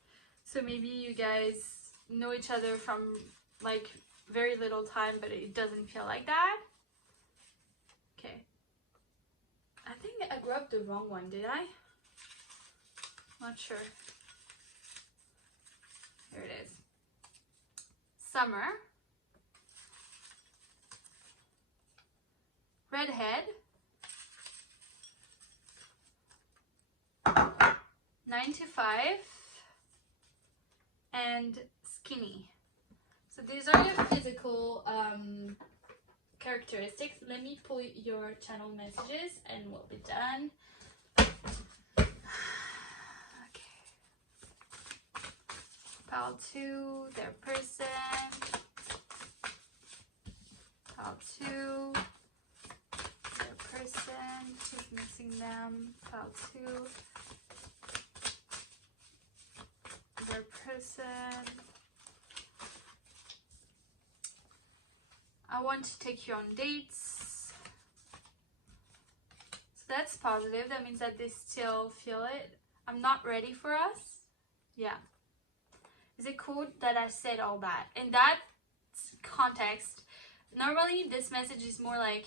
So maybe you guys know each other from like very little time, but it doesn't feel like that. Okay. I think I grabbed the wrong one, did I? Not sure. Here it is. Summer. Redhead. 9 to 5. And skinny. So these are your physical characteristics. Let me pull your channel messages and we'll be done. Okay. Pile 2, their person. Pile 2, their person. Who's missing them? Pile 2, their person. I want to take you on dates. So that's positive. That means that they still feel it. I'm not ready for us. Yeah. Is it cool that I said all that? In that context, normally this message is more like,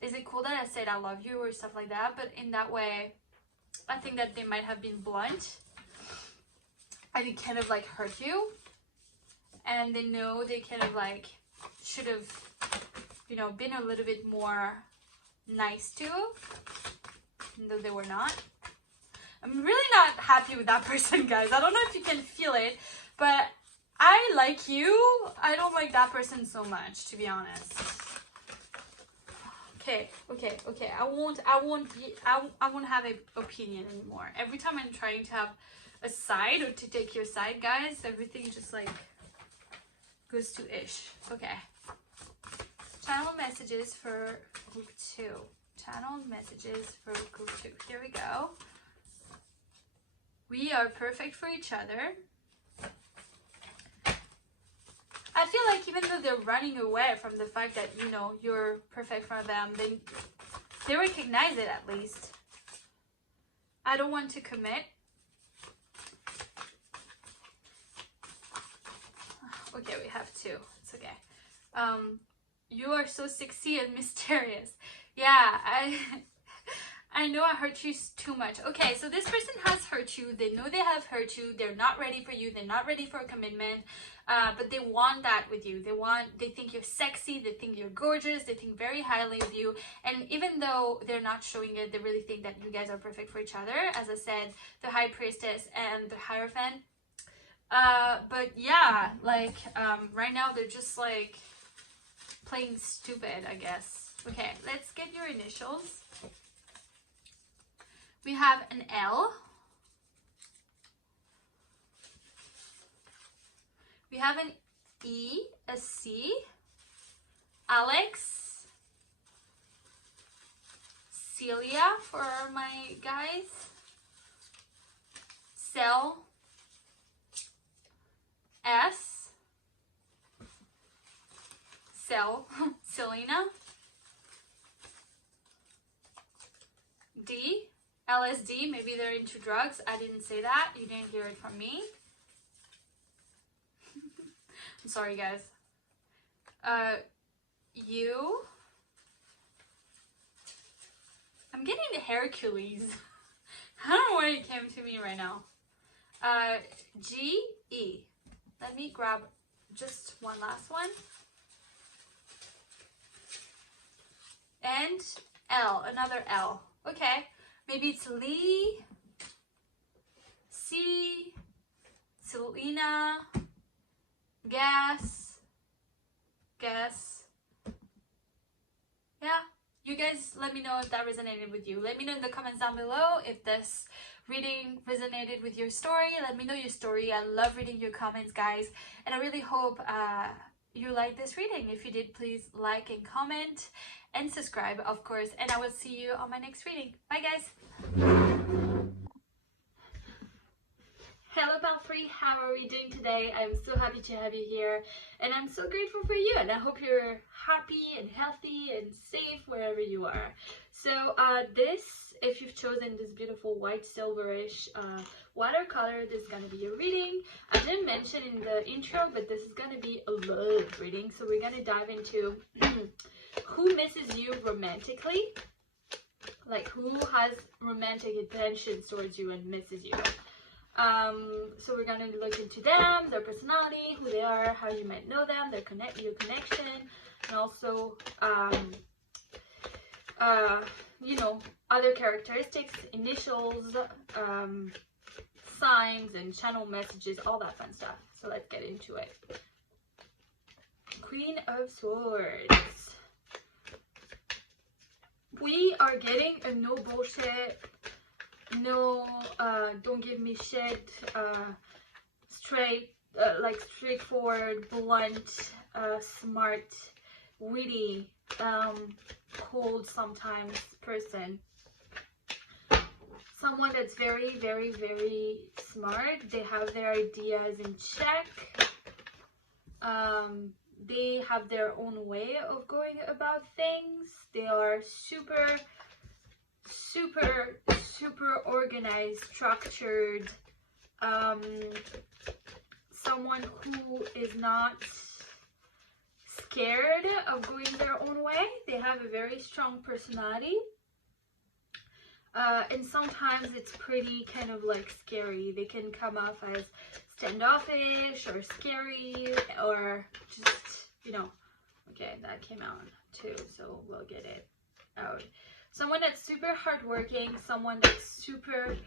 is it cool that I said I love you or stuff like that? But in that way, I think that they might have been blunt. And it kind of like hurt you. And they know they kind of like should have, you know, been a little bit more nice to, though they were not. I'm really not happy with that person, guys. I don't know if you can feel it, but I like you. I don't like that person so much, to be honest. Okay. I won't have an opinion anymore. Every time I'm trying to have a side or to take your side, guys, everything just like goes to ish. Okay. Channel messages for group 2. Channel messages for group 2. Here we go. We are perfect for each other. I feel like even though they're running away from the fact that, you know, you're perfect for them, they recognize it at least. I don't want to commit. Okay, we have 2. It's okay. You are so sexy and mysterious. Yeah, I know I hurt you too much. Okay, so this person has hurt you. They know they have hurt you. They're not ready for you. They're not ready for a commitment. But they want that with you. They think you're sexy. They think you're gorgeous. They think very highly of you. And even though they're not showing it, they really think that you guys are perfect for each other. As I said, the High Priestess and the Hierophant. But yeah, like, right now they're just like playing stupid, I guess. Okay, let's get your initials. We have an L. We have an E, a C, Alex, Celia for my guys, Cell, S, Cell, Selena, D, LSD, maybe they're into drugs. I didn't say that. You didn't hear it from me. I'm sorry, guys. U. I'm getting the Hercules. I don't know why it came to me right now. G, E. Let me grab just one last one. And L, another L. Okay. Maybe it's Lee, C, Selena, Guess. Yeah, you guys let me know if that resonated with you. Let me know in the comments down below if this reading resonated with your story. Let me know your story. I love reading your comments, guys. And I really hope you like this reading. If you did, please like and comment and subscribe, of course. And I will see you on my next reading. Bye, guys. Hello Pal 3, how are we doing today? I'm so happy to have you here and I'm so grateful for you, and I hope you're happy and healthy and safe wherever you are. So if you've chosen this beautiful white silverish watercolor, this is going to be a reading. I didn't mention in the intro, but this is going to be a love reading. So we're going to dive into who misses you romantically, like who has romantic intentions towards you and misses you. So we're going to look into them, their personality, who they are, how you might know them, your connection, and also, you know, other characteristics, initials, signs, and channel messages, all that fun stuff. So let's get into it. Queen of Swords. We are getting a no bullshit, no, don't give me shit, straightforward, blunt, smart, witty, cold sometimes person. Someone that's very, very, very smart. They have their ideas in check. They have their own way of going about things. They are super, super, super organized, structured. Someone who is not scared of going their own way. They have a very strong personality. And sometimes it's pretty kind of like scary. They can come off as standoffish or scary or just, you know, okay, that came out too, so we'll get it out. Someone that's super hardworking, someone that's super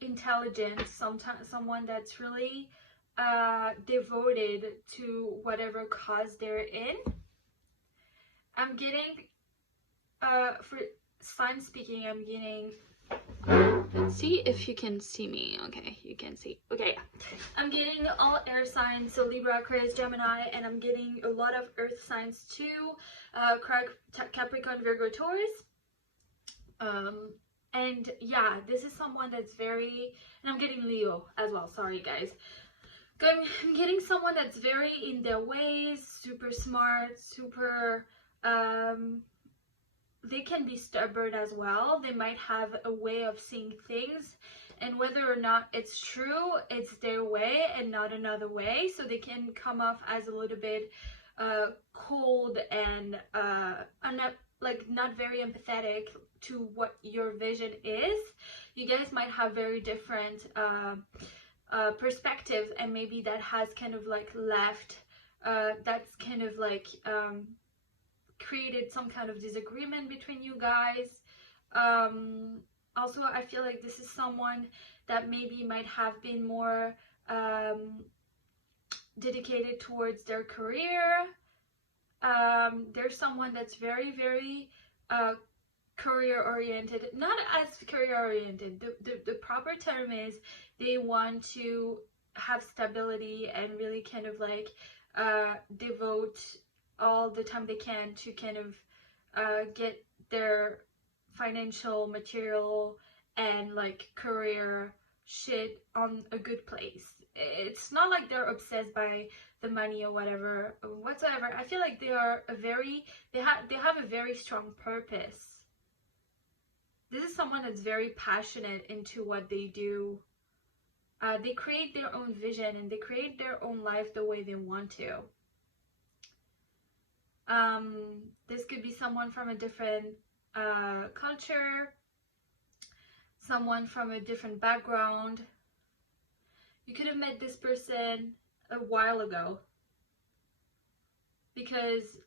intelligent, someone that's really devoted to whatever cause they're in. I'm getting, for sign speaking, I'm getting, let's see if you can see me. Okay, you can see. Okay, yeah. I'm getting all air signs, so Libra, Aquarius, Gemini, and I'm getting a lot of earth signs too. Capricorn, Virgo, Taurus. And yeah, this is someone that's very, and I'm getting Leo as well. Sorry guys. I'm getting someone that's very in their ways, super smart, super, they can be stubborn as well. They might have a way of seeing things, and whether or not it's true, it's their way and not another way. So they can come off as a little bit cold and not very empathetic to what your vision is. You guys might have very different perspectives, and maybe that has kind of like left, that's kind of like created some kind of disagreement between you guys. Also, I feel like this is someone that maybe might have been more dedicated towards their career. There's someone that's very, very career oriented, not as career oriented. The proper term is they want to have stability and really kind of like devote all the time they can to kind of get their financial, material, and like career shit on a good place. It's not like they're obsessed by the money or whatever whatsoever. I feel like they are they have a very strong purpose. This is someone that's very passionate into what they do. They create their own vision and they create their own life the way they want to. This could be someone from a different culture, someone from a different background. You could have met this person a while ago because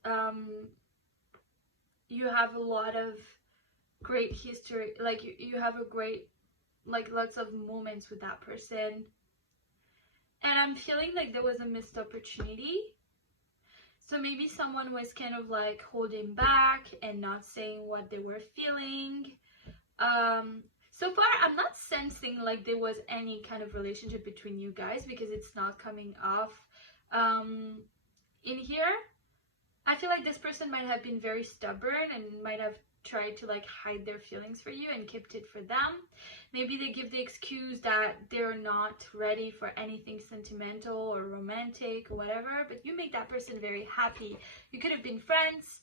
you have a lot of great history, like you have a great, like lots of moments with that person, and I'm feeling like there was a missed opportunity. So maybe someone was kind of like holding back and not saying what they were feeling. So far, I'm not sensing like there was any kind of relationship between you guys because it's not coming off in here. I feel like this person might have been very stubborn and might have try to like hide their feelings for you and kept it for them. Maybe they give the excuse that they're not ready for anything sentimental or romantic or whatever, but you make that person very happy. You could have been friends,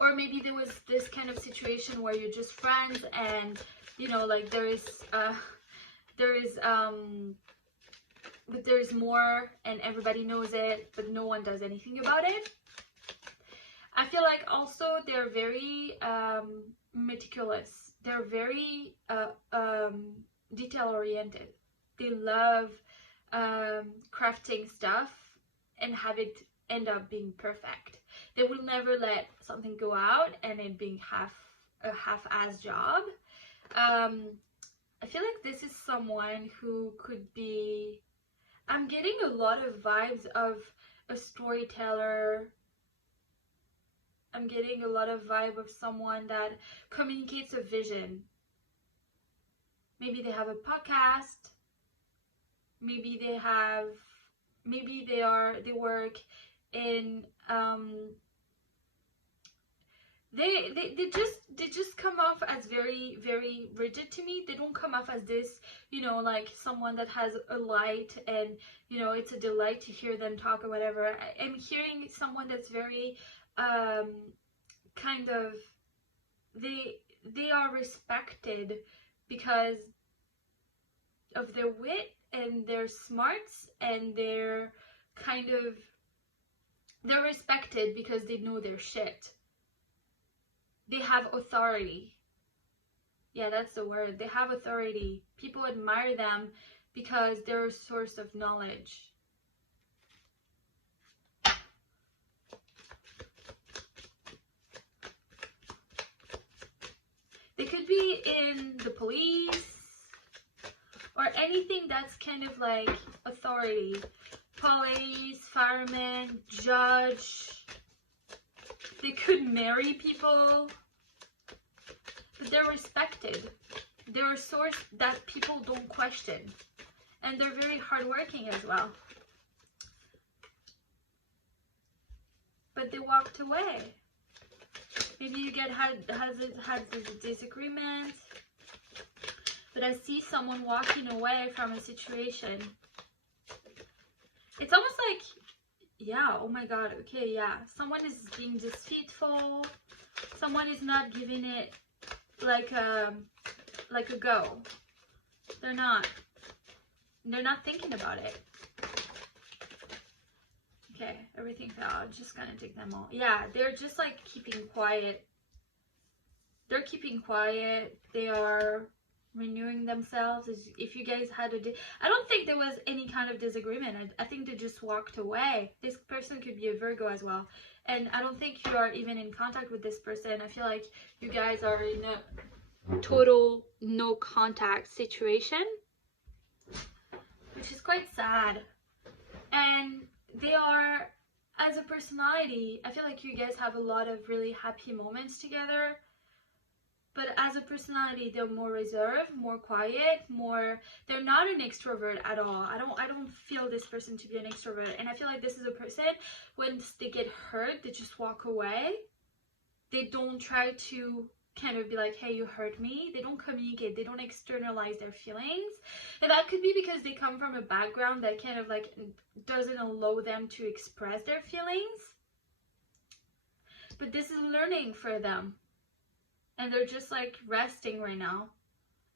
or maybe there was this kind of situation where you're just friends and, you know, like but there's more and everybody knows it, but no one does anything about it. I feel like also they're very meticulous. They're very detail oriented. They love crafting stuff and have it end up being perfect. They will never let something go out and it being a half-ass job. I feel like this is someone who could be, I'm getting a lot of vibes of a storyteller. I'm getting a lot of vibe of someone that communicates a vision. Maybe they have a podcast. Maybe they work in they just come off as very, very rigid to me. They don't come off as this, you know, like someone that has a light and, you know, it's a delight to hear them talk or whatever. I'm hearing someone that's very kind of, they are respected because of their wit and their smarts, and they're respected because they know their shit. They have authority. Yeah, that's the word. They have authority. People admire them because they're a source of knowledge. They could be in the police or anything that's kind of like authority. Police, fireman, judge. They could marry people, but they're respected. They're a source that people don't question, and they're very hardworking as well. But they walked away. Maybe you had this disagreement, but I see someone walking away from a situation. It's almost like, yeah, oh my god, okay, yeah. Someone is being deceitful. Someone is not giving it like a go. They're not thinking about it. Okay, everything fell. I'm just gonna take them all. Yeah, they're just like keeping quiet. They're keeping quiet. They are renewing themselves. If you guys had I don't think there was any kind of disagreement. I think they just walked away. This person could be a Virgo as well, and I don't think you are even in contact with this person. I feel like you guys are in a total no contact situation, which is quite sad. And they are, as a personality, I feel like you guys have a lot of really happy moments together. But as a personality, they're more reserved, more quiet, they're not an extrovert at all. I don't feel this person to be an extrovert. And I feel like this is a person, once they get hurt, they just walk away. They don't try to kind of be like, hey, you hurt me. They don't communicate. They don't externalize their feelings. And that could be because they come from a background that kind of like doesn't allow them to express their feelings. But this is learning for them. And they're just like resting right now.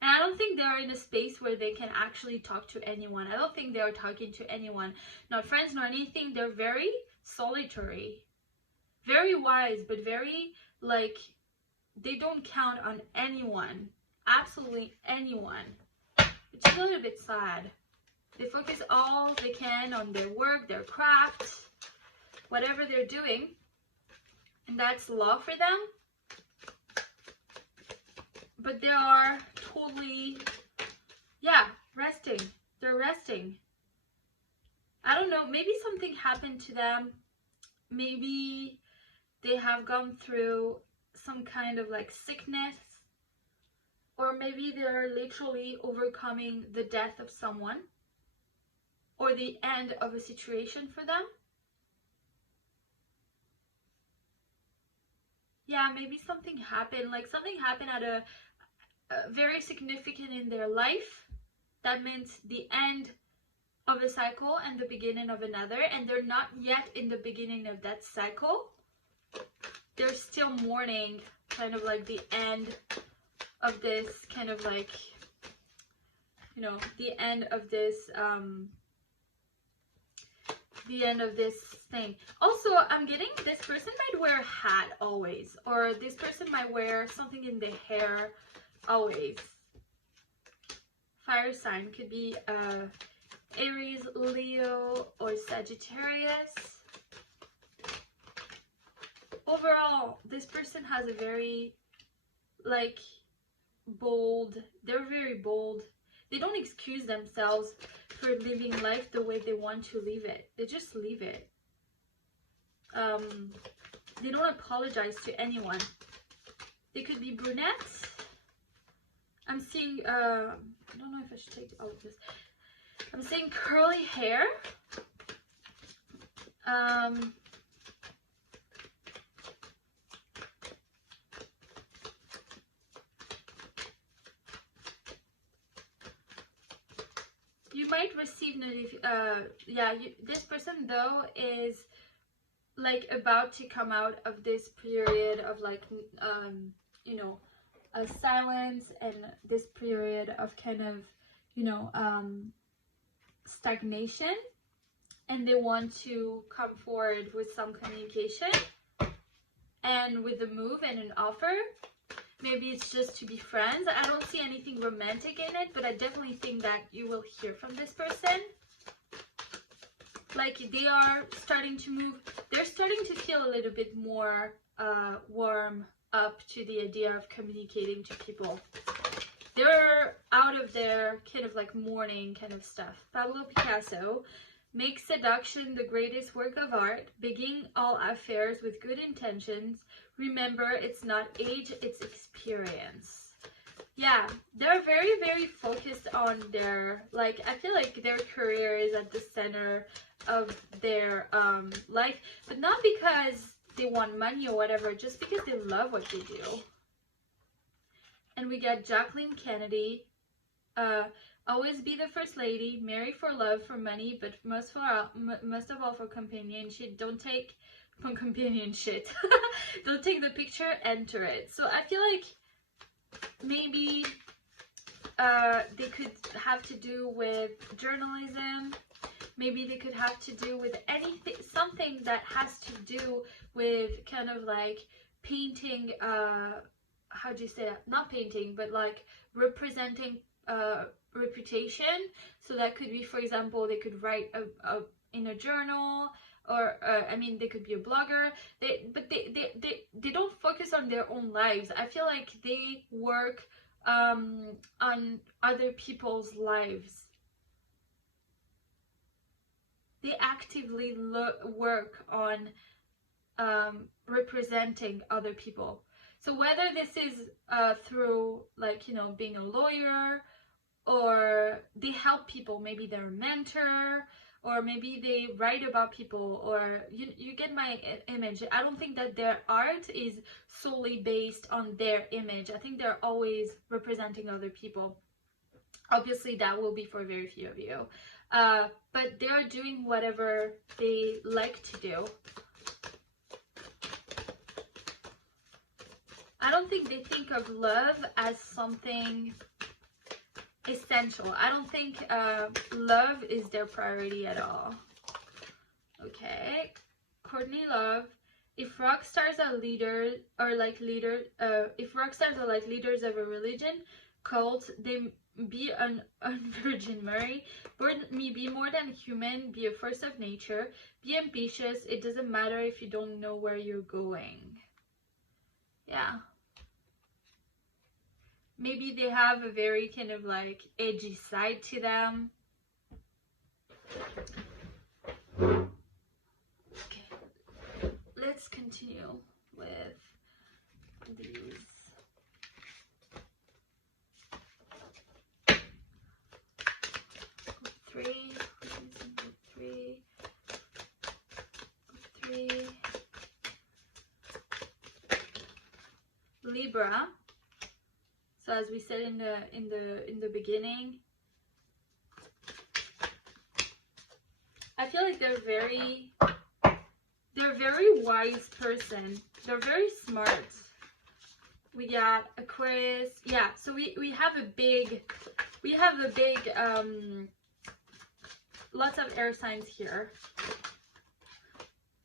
And I don't think they're in a space where they can actually talk to anyone. I don't think they are talking to anyone. Not friends, nor anything. They're very solitary. Very wise, but very like, they don't count on anyone. Absolutely anyone. Which is a little bit sad. They focus all they can on their work, their craft, whatever they're doing. And that's love for them. But they are totally, yeah, resting. They're resting. I don't know, maybe something happened to them. Maybe they have gone through some kind of like sickness. Or maybe they're literally overcoming the death of someone. Or the end of a situation for them. yeah, maybe something happened, like something happened at a very significant in their life that meant the end of a cycle and the beginning of another, and they're not yet in the beginning of that cycle. They're still mourning kind of like the end of this kind of like, you know, the end of this thing. Also, I'm getting this person might wear a hat always, or this person might wear something in the hair always. Fire sign could be Aries, Leo, or Sagittarius. Overall, this person has a very, like, bold, they're very bold. They don't excuse themselves for living life the way they want to live it. They just live it. They don't apologize to anyone. They could be brunettes. I'm seeing, I don't know if I should take all of this. I'm seeing curly hair. You might receive this person though is like about to come out of this period of like you know, a silence, and this period of kind of, you know, stagnation, and they want to come forward with some communication and with a move and an offer. Maybe it's just to be friends. I don't see anything romantic in it, but I definitely think that you will hear from this person. Like they are starting to move. They're starting to feel a little bit more warm up to the idea of communicating to people. They're out of their kind of like mourning kind of stuff. Pablo Picasso, make seduction the greatest work of art. Begin all affairs with good intentions. Remember, it's not age, it's experience. Yeah, they're very, very focused on their, like, I feel like their career is at the center of their life, but not because they want money or whatever, just because they love what they do. And we got Jacqueline Kennedy. Always be the first lady, marry for love, for money, but most of all for companionship. Don't take from companionship. Don't take the picture, enter it. So I feel like maybe they could have to do with journalism. Maybe they could have to do with anything, something that has to do with kind of like painting, how do you say that? Not painting, but like representing reputation. So that could be, for example, they could write in a journal, or I mean, they could be a blogger. But they don't focus on their own lives. I feel like they work on other people's lives. They actively work on representing other people. So whether this is through, like, you know, being a lawyer, or they help people, maybe they're a mentor, or maybe they write about people, or you get my image. I don't think that their art is solely based on their image. I think they're always representing other people. Obviously, that will be for very few of you. But they're doing whatever they like to do. I don't think they think of love as something essential. I don't think love is their priority at all. Okay, Courtney Love. If rock stars are leaders, or like if rock stars are like leaders of a religion, cult, they be an virgin Mary. Be more than human. Be a force of nature. Be ambitious. It doesn't matter if you don't know where you're going. Yeah. Maybe they have a very kind of like edgy side to them. Okay, let's continue with these. Three. Libra. So as we said in the beginning, I feel like they're very wise person. They're very smart. We got Aquarius. Yeah, so we have a big lots of air signs here.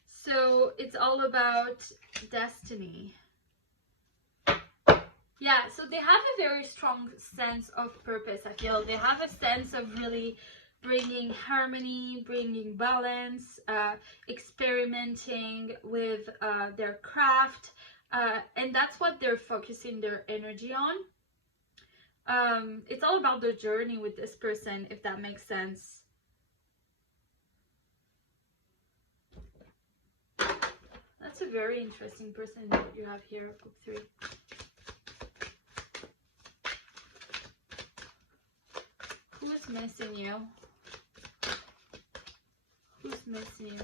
So it's all about destiny. Yeah, so they have a very strong sense of purpose. I feel they have a sense of really bringing harmony, bringing balance, experimenting with their craft, and that's what they're focusing their energy on. It's all about the journey with this person, if that makes sense. That's a very interesting person that you have here, group 3. Who's missing you? Who's missing you?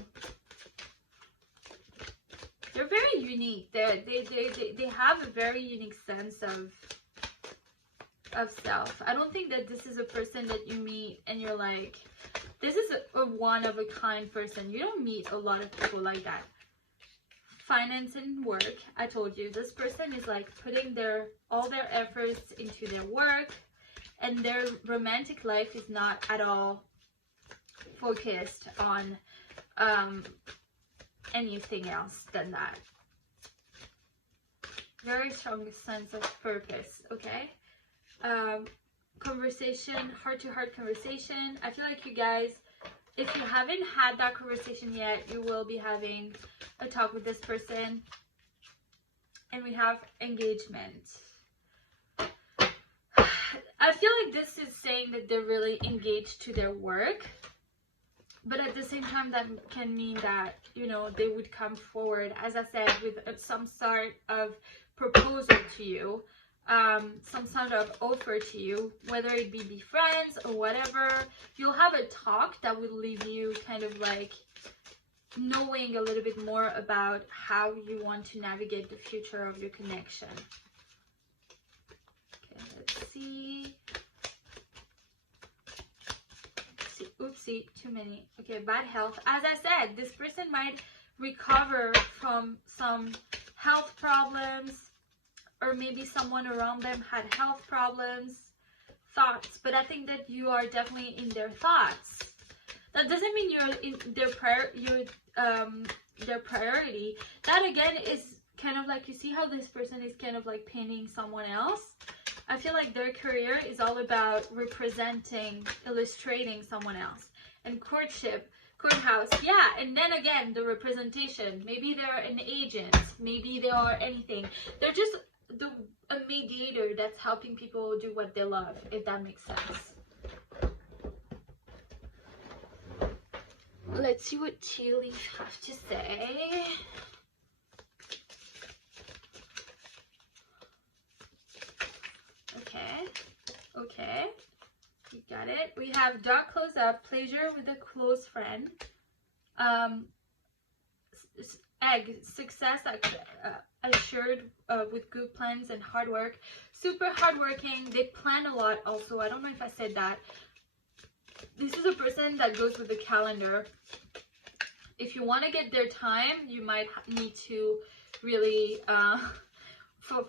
They're very unique. They have a very unique sense of self. I don't think that this is a person that you meet and you're like, this is a one of a kind person. You don't meet a lot of people like that. Finance and work. I told you, this person is like putting all their efforts into their work, and their romantic life is not at all focused on anything else than that. Very strong sense of purpose, okay? Conversation, heart-to-heart conversation. I feel like you guys, if you haven't had that conversation yet, you will be having a talk with this person. And we have engagement. I feel like this is saying that they're really engaged to their work, but at the same time that can mean that, you know, they would come forward, as I said, with some sort of proposal to you, some sort of offer to you, whether it be friends or whatever. You'll have a talk that will leave you kind of like knowing a little bit more about how you want to navigate the future of your connection. Let's see. Oopsie, too many. Okay, bad health. As I said, this person might recover from some health problems, or maybe someone around them had health problems, thoughts. But I think that you are definitely in their thoughts. That doesn't mean you're in their priority. That again is kind of like, you see how this person is kind of like painting someone else. I feel like their career is all about representing, illustrating someone else. And courtship, courthouse, yeah. And then again, the representation. Maybe they're an agent. Maybe they are anything. They're just a mediator that's helping people do what they love, if that makes sense. Let's see what tea leaf have to say. Okay, you got it. We have dark close up, pleasure with a close friend, egg, success assured with good plans and hard work. Super hardworking. They plan a lot also. I don't know if I said that. This is a person that goes with the calendar. If you want to get their time, you might need to really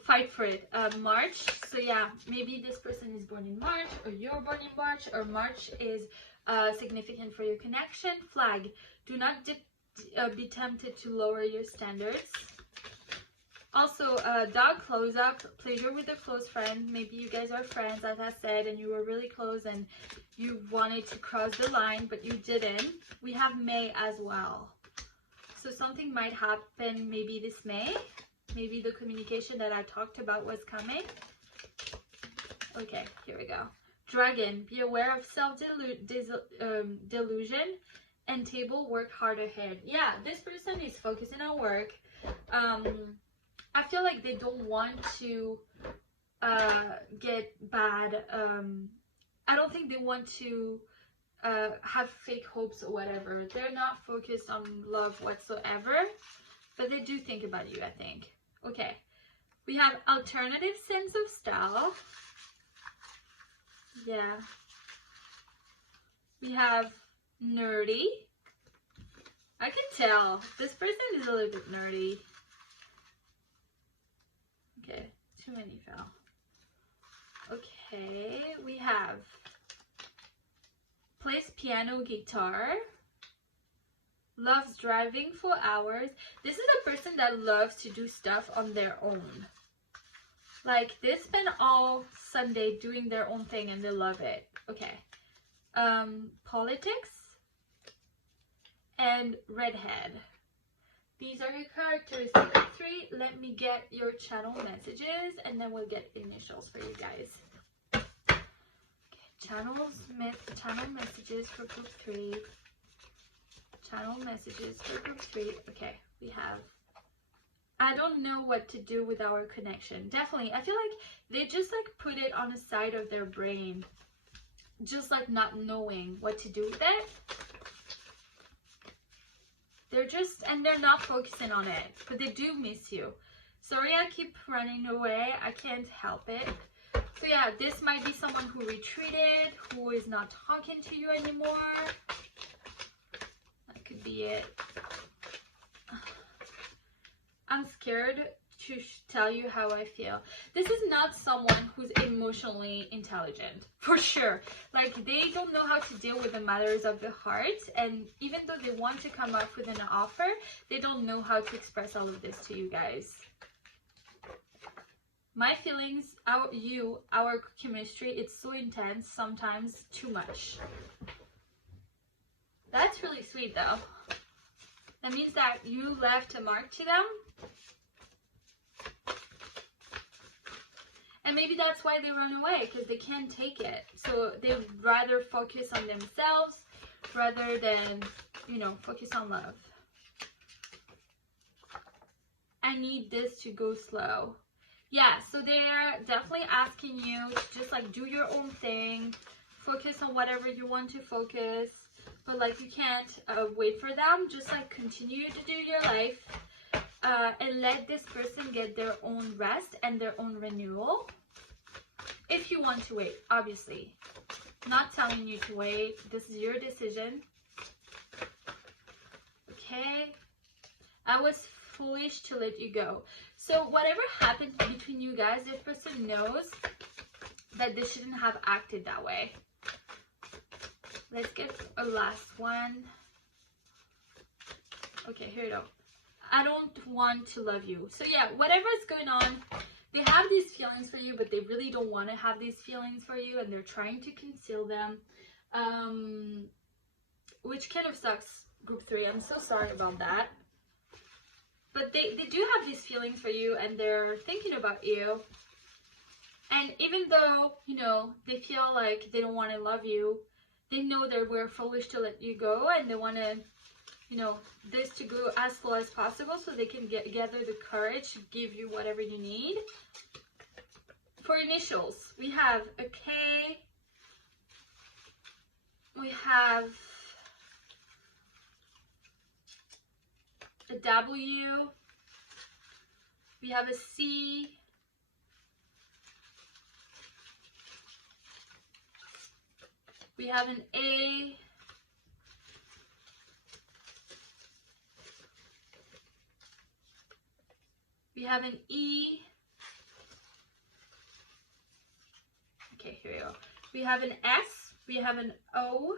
fight for it. March. So yeah, maybe this person is born in March, or you're born in March, or March is significant for your connection. Flag. Do not be tempted to lower your standards. Also, dog close up, pleasure with a close friend. Maybe you guys are friends, as I said, and you were really close and you wanted to cross the line, but you didn't. We have May as well. So something might happen maybe this May. Maybe the communication that I talked about was coming. Okay, here we go. Dragon, be aware of self-delusion. And table, work hard ahead. Yeah, this person is focusing on work. I feel like they don't want to get bad. I don't think they want to have fake hopes or whatever. They're not focused on love whatsoever, but they do think about you, I think. Okay, We have alternative sense of style. Yeah. We have nerdy. I can tell this person is a little bit nerdy. Okay, too many fell. Okay, we have plays piano, guitar, loves driving for hours. This is a person that loves to do stuff on their own. Like, they spend all Sunday doing their own thing and they love it. Okay. Politics and redhead. These are your characteristics. 3. Let me get your channel messages and then we'll get initials for you guys. Okay, channel messages for group 3. Channel messages for group 3. Okay, we have, I don't know what to do with our connection. Definitely, I feel like they just like put it on the side of their brain. Just like not knowing what to do with it. They're just, and they're not focusing on it, but they do miss you. Sorry, I keep running away. I can't help it. So yeah, this might be someone who retreated, who is not talking to you anymore. That could be it. I'm scared to tell you how I feel. This is not someone who's emotionally intelligent, for sure. Like, they don't know how to deal with the matters of the heart, and even though they want to come up with an offer, they don't know how to express all of this to you guys. My feelings, our chemistry, it's so intense, sometimes too much. That's really sweet though. That means that you left a mark to them. And maybe that's why they run away, because they can't take it. So they'd rather focus on themselves rather than, you know, focus on love. I need this to go slow. Yeah, so they're definitely asking you to just like do your own thing. Focus on whatever you want to focus. But like, you can't wait for them. Just like continue to do your life. And let this person get their own rest and their own renewal. If you want to wait, obviously. Not telling you to wait. This is your decision. Okay. I was foolish to let you go. So whatever happened between you guys, this person knows that they shouldn't have acted that way. Let's get a last one. Okay, here we go. I don't want to love you. So yeah, whatever is going on, they have these feelings for you, but they really don't want to have these feelings for you, and they're trying to conceal them, which kind of sucks, group 3. I'm so sorry about that. But they do have these feelings for you, and they're thinking about you. And even though, you know, they feel like they don't want to love you, they know that we're foolish to let you go, and they want to, you know, this to go as slow as possible so they can gather the courage to give you whatever you need. For initials, we have a K, we have a W, we have a C, we have an A, we have an E. Okay, here we go. We have an S, we have an O,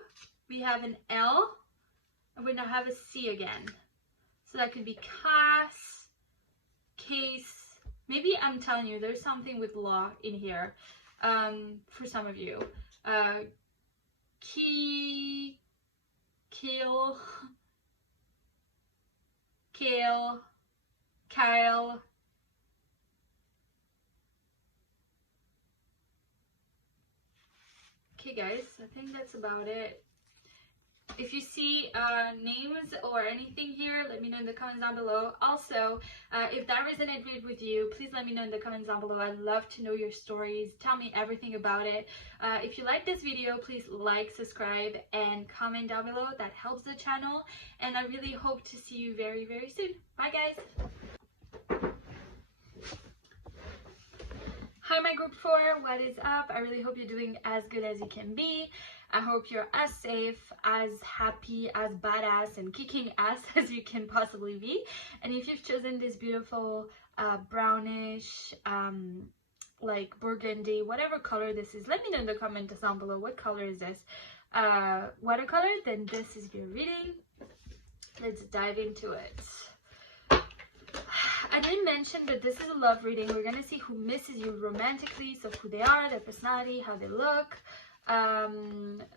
we have an L, and we now have a C again. So that could be CAS, case. Maybe I'm telling you, there's something with law in here for some of you. Key, kill, kale, Kyle. Okay guys, I think that's about it. If you see names or anything here, let me know in the comments down below. Also, if that resonated with you, please let me know in the comments down below. I'd love to know your stories. Tell me everything about it. If you like this video, please like, subscribe, and comment down below. That helps the channel. And I really hope to see you very, very soon. Bye guys! Hi my group 4, what is up? I really hope you're doing as good as you can be. I hope you're as safe, as happy, as badass, and kicking ass as you can possibly be. And if you've chosen this beautiful brownish, like burgundy, whatever color this is, let me know in the comments down below. What color is this? Watercolor? Then this is your reading. Let's dive into it. I didn't mention, but this is a love reading. We're gonna see who misses you romantically, so who they are, their personality, how they look,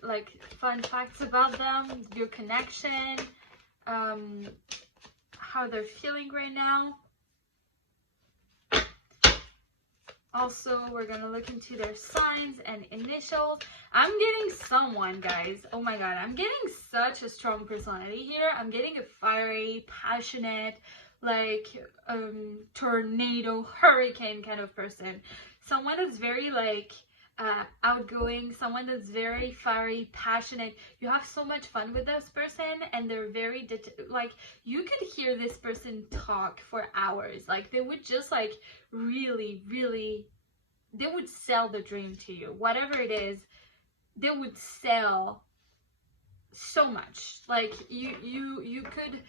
like fun facts about them, your connection, how they're feeling right now. Also, we're gonna look into their signs and initials. I'm getting someone, guys. Oh my god, I'm getting such a strong personality here. I'm getting a fiery, passionate, like tornado, hurricane kind of person. Someone that's very like outgoing, someone that's very fiery, passionate. You have so much fun with this person, and they're very like, you could hear this person talk for hours. Like, they would just like really they would sell the dream to you. Whatever it is, they would sell so much. Like, you could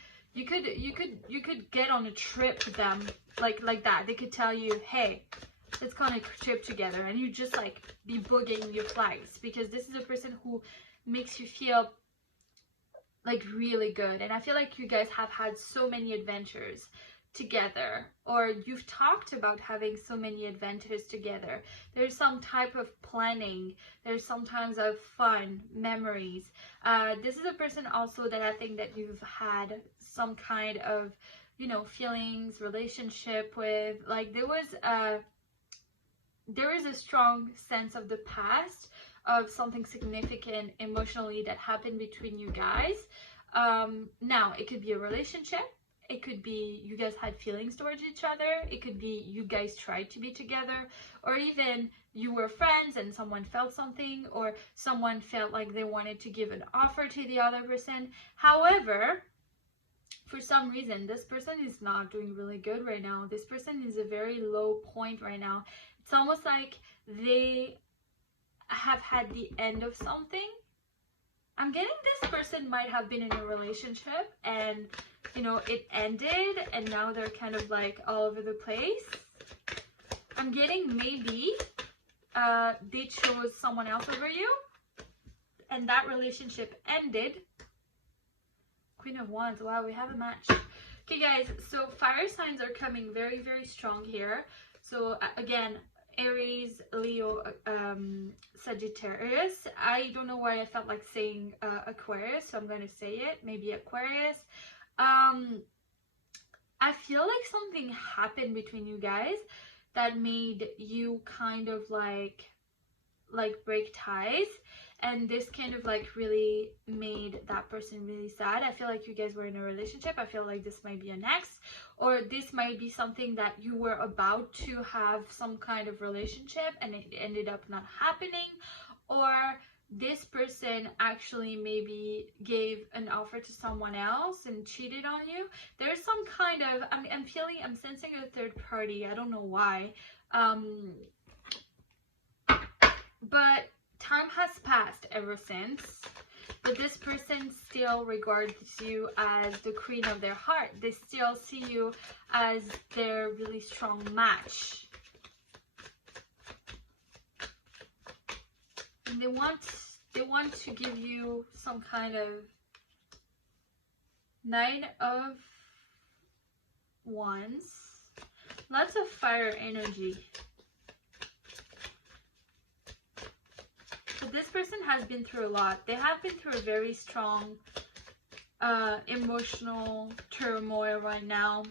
get on a trip with them like that. They could tell you, hey, let's go on a trip together, and you just like be booging your flights, because this is a person who makes you feel like really good. And I feel like you guys have had so many adventures together, or you've talked about having so many adventures together. There's some type of planning, there's sometimes of fun memories. This is a person also that I think that you've had some kind of, you know, feelings, relationship with. Like, there is a strong sense of the past, of something significant emotionally that happened between you guys. Now, it could be a relationship. It could be you guys had feelings towards each other. It could be you guys tried to be together, or even you were friends and someone felt something, or someone felt like they wanted to give an offer to the other person. However, for some reason, this person is not doing really good right now. This person is a very low point right now. It's almost like they have had the end of something. I'm getting this person might have been in a relationship, and you know, it ended, and now they're kind of like all over the place. I'm getting maybe they chose someone else over you, and that relationship ended. Queen of Wands. Wow, we have a match. Okay guys, so fire signs are coming very strong here. So again, Aries, Leo, Sagittarius. I don't know why I felt like saying Aquarius, so I'm going to say it. Maybe Aquarius. I feel like something happened between you guys that made you kind of like break ties, and this kind of like really made that person really sad. I feel like you guys were in a relationship. I feel like this might be an ex, or this might be something that you were about to have some kind of relationship and it ended up not happening, or this person actually maybe gave an offer to someone else and cheated on you. There's some kind of, I'm sensing a third party. I don't know why. But time has passed ever since. But this person still regards you as the queen of their heart. They still see you as their really strong match. And they want to give you some kind of 9 of Wands. Lots of fire energy. So this person has been through a lot. They have been through a very strong emotional turmoil right now.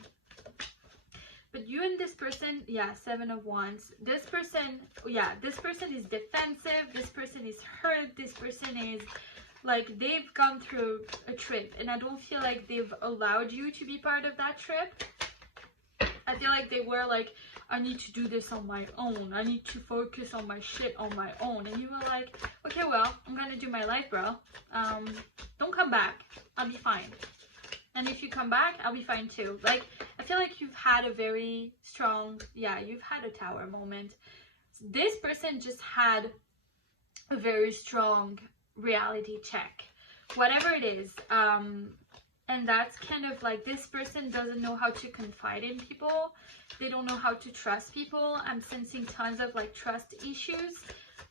But you and this person, yeah, 7 of Wands. This person, yeah, this person is defensive. This person is hurt. This person is like, they've gone through a trip, and I don't feel like they've allowed you to be part of that trip. I feel like they were like, I need to do this on my own. I need to focus on my shit on my own. And you were like, okay, well, I'm gonna do my life, bro. Don't come back. I'll be fine. And if you come back, I'll be fine too. Like, I feel like you've had a very strong, yeah, you've had a tower moment. This person just had a very strong reality check, whatever it is. And that's kind of like, this person doesn't know how to confide in people. They don't know how to trust people. I'm sensing tons of like trust issues.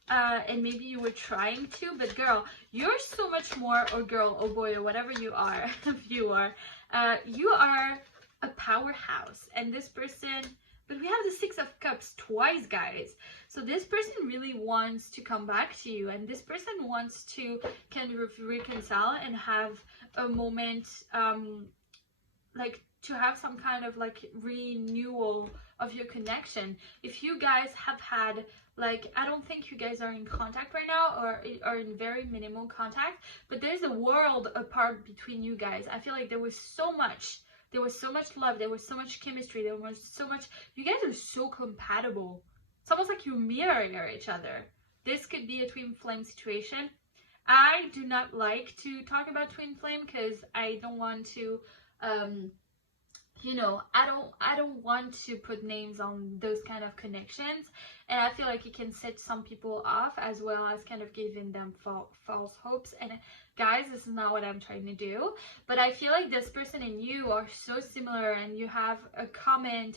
And maybe you were trying to, but girl, you're so much more, or girl, or boy, or whatever you are, you are a powerhouse. And this person, but we have the Six of Cups twice, guys. So this person really wants to come back to you, and this person wants to kind of reconcile and have a moment, like to have some kind of like renewal of your connection. If you guys have had, like, I don't think you guys are in contact right now, or are in very minimal contact, but there's a world apart between you guys. I feel like there was so much love, there was so much chemistry, there was so much, you guys are so compatible. It's almost like you mirror each other. This could be a twin flame situation. I do not like to talk about twin flame because I don't want to, you know, I don't want to put names on those kind of connections, and I feel like it can set some people off, as well as kind of giving them false hopes. And guys, this is not what I'm trying to do, but I feel like this person and you are so similar, and you have a common,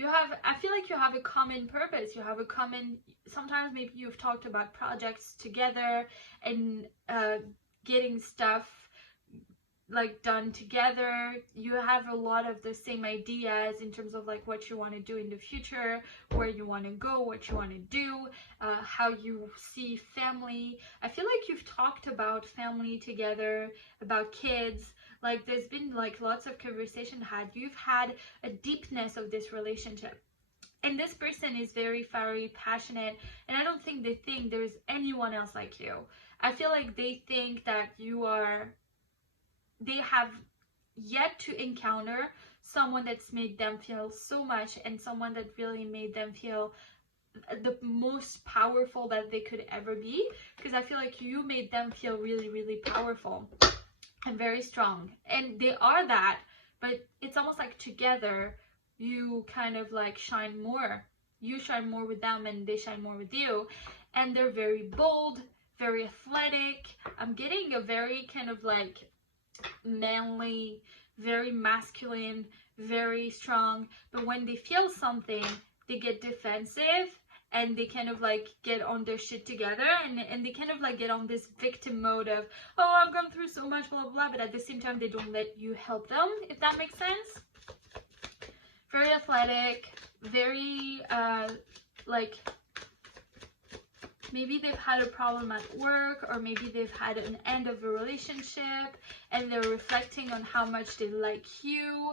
I feel like you have a common purpose. You have a common, sometimes maybe you've talked about projects together, and getting stuff like done together. You have a lot of the same ideas in terms of like what you want to do in the future, where you want to go, what you want to do, how you see family. I feel like you've talked about family together, about kids. Like there's been like lots of conversation had. You've had a deepness of this relationship. And this person is very fiery, passionate, and I don't think they think there's anyone else like you. I feel like they think that they have yet to encounter someone that's made them feel so much, and someone that really made them feel the most powerful that they could ever be. Because I feel like you made them feel really, really powerful and very strong. And they are that, but it's almost like together you kind of like shine more. You shine more with them, and they shine more with you. And they're very bold, very athletic. I'm getting a very kind of like manly, very masculine, very strong. But when they feel something, they get defensive, and they kind of like get on their shit together, and they kind of like get on this victim mode of, oh, I've gone through so much, blah blah blah, but at the same time they don't let you help them, if that makes sense. Very athletic, very like maybe they've had a problem at work, or maybe they've had an end of a relationship, and they're reflecting on how much they like you.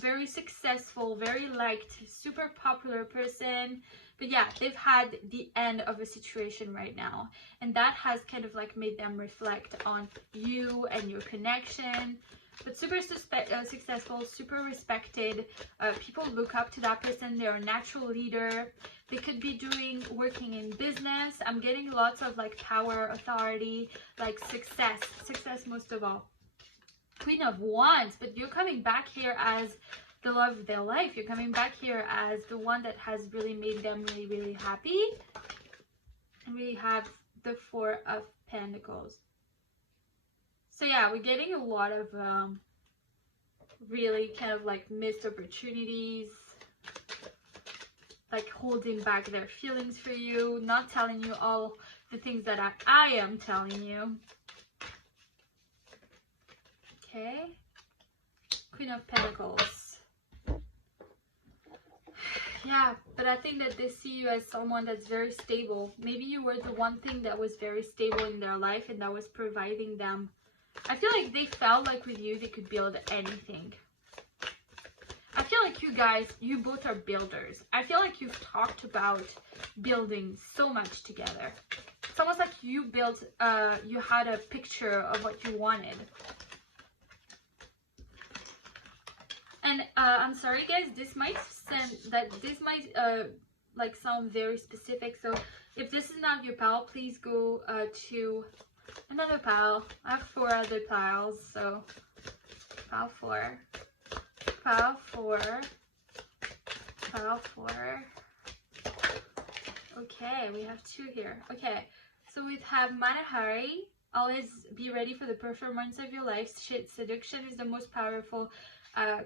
Very successful, very liked, super popular person. But yeah, they've had the end of a situation right now, and that has kind of like made them reflect on you and your connection. But super successful, super respected. People look up to that person. They're a natural leader. They could be working in business. I'm getting lots of like power, authority, like success most of all. Queen of Wands, but you're coming back here as the love of their life. You're coming back here as the one that has really made them really, really happy. And we have the Four of Pentacles. So yeah, we're getting a lot of really kind of like missed opportunities, like holding back their feelings for you, not telling you all the things that I am telling you. Okay, Queen of Pentacles. Yeah, but I think that they see you as someone that's very stable. Maybe you were the one thing that was very stable in their life, and that was providing them. I feel like they felt like with you they could build anything. I feel like you guys, you both are builders. I feel like you've talked about building so much together. It's almost like you built, you had a picture of what you wanted. And I'm sorry guys, this might like sound very specific. So if this is not your pile, please go to another pile. I have 4 other piles, so pile 4, pile 4, pile 4, Okay, we have 2 here. Okay, so we have Manahari. Always be ready for the performance of your life. Seduction is the most powerful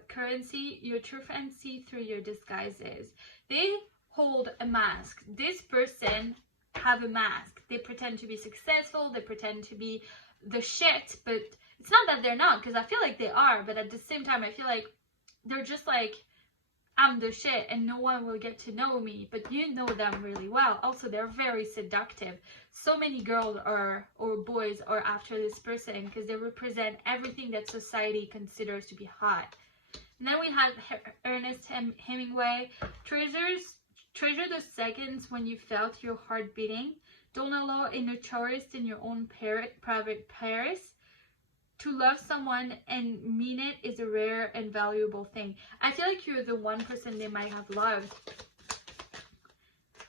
currency. Your true friends see through your disguises. They hold a mask. This person have a mask. They pretend to be successful. They pretend to be the shit, but it's not that they're not, because I feel like they are, but at the same time I feel like they're just like, I'm the shit and no one will get to know me, but you know them really well. Also, they're very seductive. So many girls or boys are after this person because they represent everything that society considers to be hot. And then we have Ernest Hemingway. Treasure the seconds when you felt your heart beating. Don't allow a tourist in your own private Paris. To love someone and mean it is a rare and valuable thing. I feel like you're the one person they might have loved.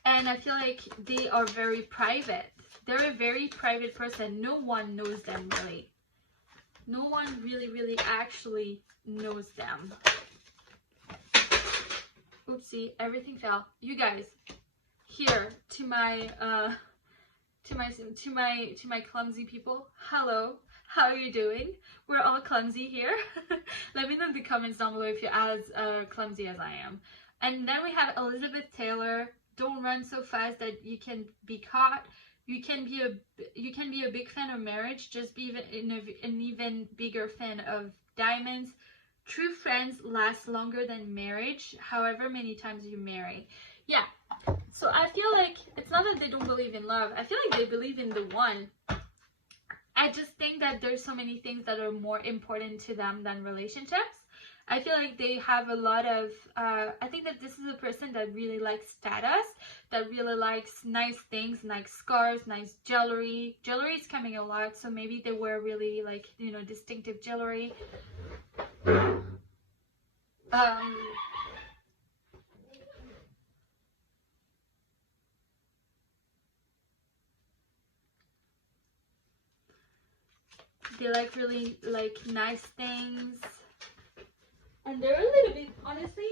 And I feel like they are very private. They're a very private person. No one knows them really. No one really actually knows them. Oopsie, everything fell. You guys, here to my clumsy people. Hello. How are you doing? We're all clumsy here. Let me know in the comments down below if you're as clumsy as I am. And then we have Elizabeth Taylor. Don't run so fast that you can be caught. You can be a big fan of marriage. Just be an even bigger fan of diamonds. True friends last longer than marriage, however many times you marry. Yeah. So I feel like it's not that they don't believe in love. I feel like they believe in the one. I just think that there's so many things that are more important to them than relationships. I feel like they have a lot of, I think that this is a person that really likes status, that really likes nice things, nice scars, nice jewelry. Jewelry is coming a lot, so maybe they wear really like, you know, distinctive jewelry. They like really like nice things, and they're a little bit, honestly,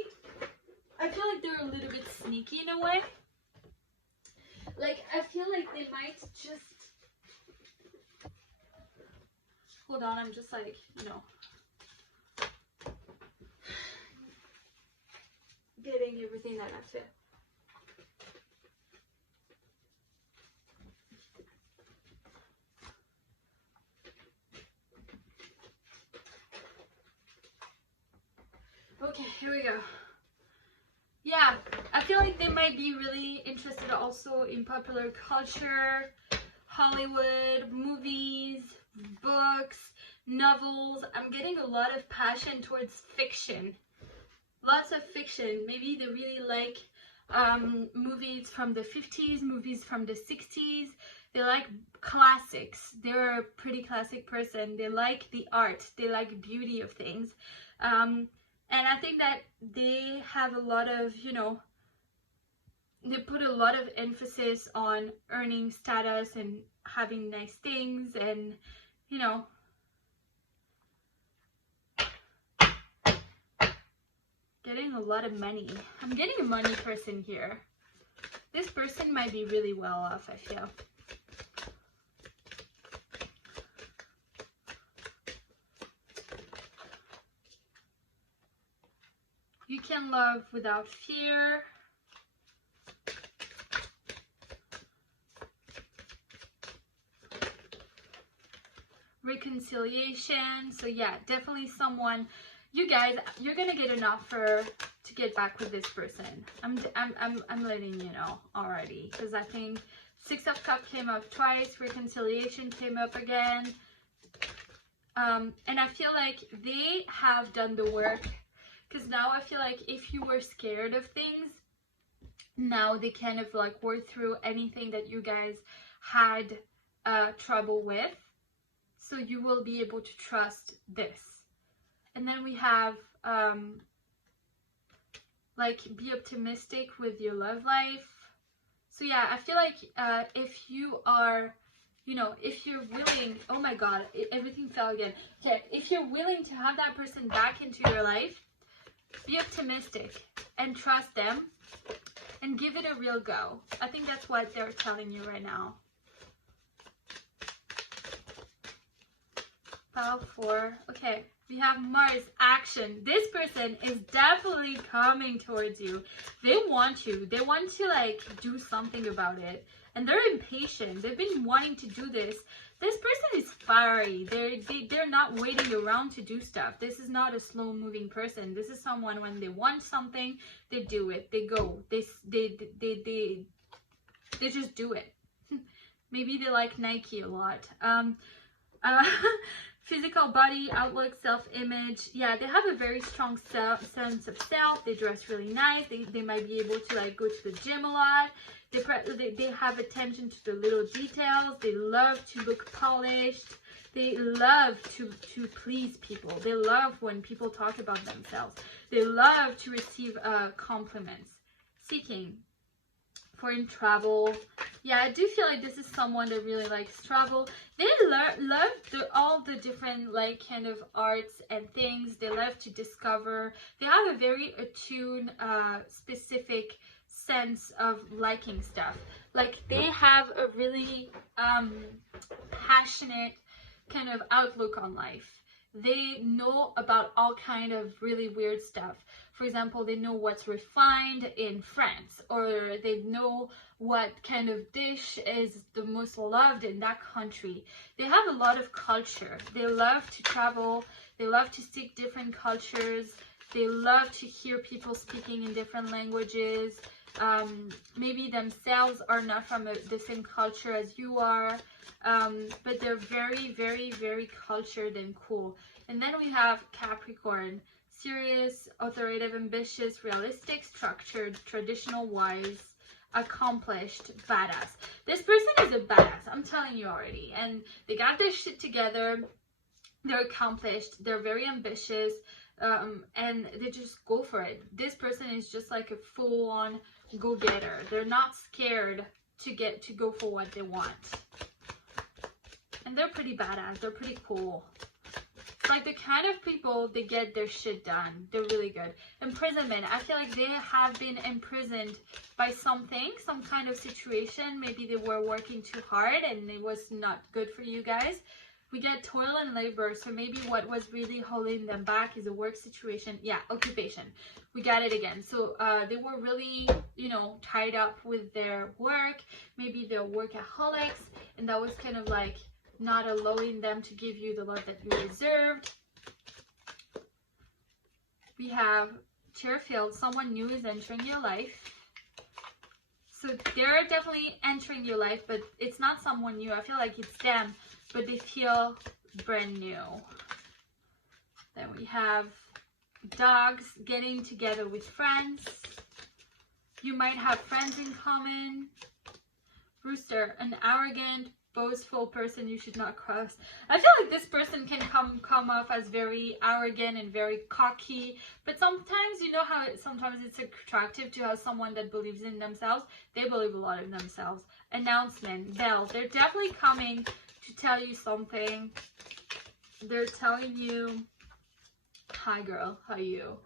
I feel like they're a little bit sneaky in a way. Like I feel like they might just, hold on, I'm just like, you know, getting everything that I feel. Okay, here we go. Yeah, I feel like they might be really interested also in popular culture, Hollywood, movies, books, novels. I'm getting a lot of passion towards fiction. Lots of fiction. Maybe they really like movies from the 50s, movies from the 60s. They like classics. They're a pretty classic person. They like the art. They like beauty of things. And I think that they have a lot of, you know, they put a lot of emphasis on earning status and having nice things and, you know, getting a lot of money. I'm getting a money person here. This person might be really well off, I feel. You can love without fear. Reconciliation. So yeah, definitely someone, you guys, you're gonna get an offer to get back with this person. I'm letting you know already, because I think 6 of Cups came up twice, reconciliation came up again. And I feel like they have done the work. Because now I feel like if you were scared of things, now they kind of like work through anything that you guys had trouble with. So you will be able to trust this. And then we have like be optimistic with your love life. So yeah, I feel like if you are, you know, if you're willing, oh my god, everything fell again. Okay, if you're willing to have that person back into your life, Be optimistic and trust them and give it a real go. I think that's what they're telling you right now. Pile 4. Okay, we have Mars, action. This person is definitely coming towards you. They want you. They want to like do something about it. And they're impatient. They've been wanting to do this. This person is fiery. They're not waiting around to do stuff. This is not a slow moving person. This is someone when they want something, they do it. They go. They just do it. Maybe they like Nike a lot. Physical body, outlook, self-image. Yeah, they have a very strong sense of self. They dress really nice. They might be able to like go to the gym a lot. They have attention to the little details. They love to look polished. They love to please people. They love when people talk about themselves. They love to receive compliments. Seeking. Foreign travel. Yeah, I do feel like this is someone that really likes travel. They love all the different like kind of arts and things. They love to discover. They have a very attuned, specific sense of liking stuff. Like they have a really passionate kind of outlook on life. They know about all kind of really weird stuff. For example, they know what's refined in France, or they know what kind of dish is the most loved in that country. They have a lot of culture. They love to travel. They love to seek different cultures. They love to hear people speaking in different languages. Maybe themselves are not from the same culture as you are, but they're very, very, very cultured and cool. And then we have Capricorn. Serious, authoritative, ambitious, realistic, structured, traditional, wise, accomplished, badass. This person is a badass, I'm telling you already. And they got their shit together. They're accomplished. They're very ambitious. And they just go for it. This person is just like a full-on go-getter. They're not scared to go for what they want. And they're pretty badass. They're pretty cool. Like the kind of people, they get their shit done. They're really good. Imprisonment. I feel like they have been imprisoned by something, some kind of situation. Maybe they were working too hard and it was not good for you guys. We get toil and labor. So maybe what was really holding them back is a work situation. Yeah, occupation. We got it again. So they were really, you know, tied up with their work. Maybe they're workaholics. And that was kind of like not allowing them to give you the love that you deserved. We have Chairfield. Someone new is entering your life. So they're definitely entering your life, but it's not someone new. I feel like it's them, but they feel brand new. Then we have dogs getting together with friends. You might have friends in common. Rooster, an arrogant, boastful person you should not cross. I feel like this person can come off as very arrogant and very cocky, but sometimes, you know how sometimes it's attractive to have someone that believes in themselves. They believe a lot in themselves. Announcement, bell. They're definitely coming to tell you something. They're telling you, hi girl, how you?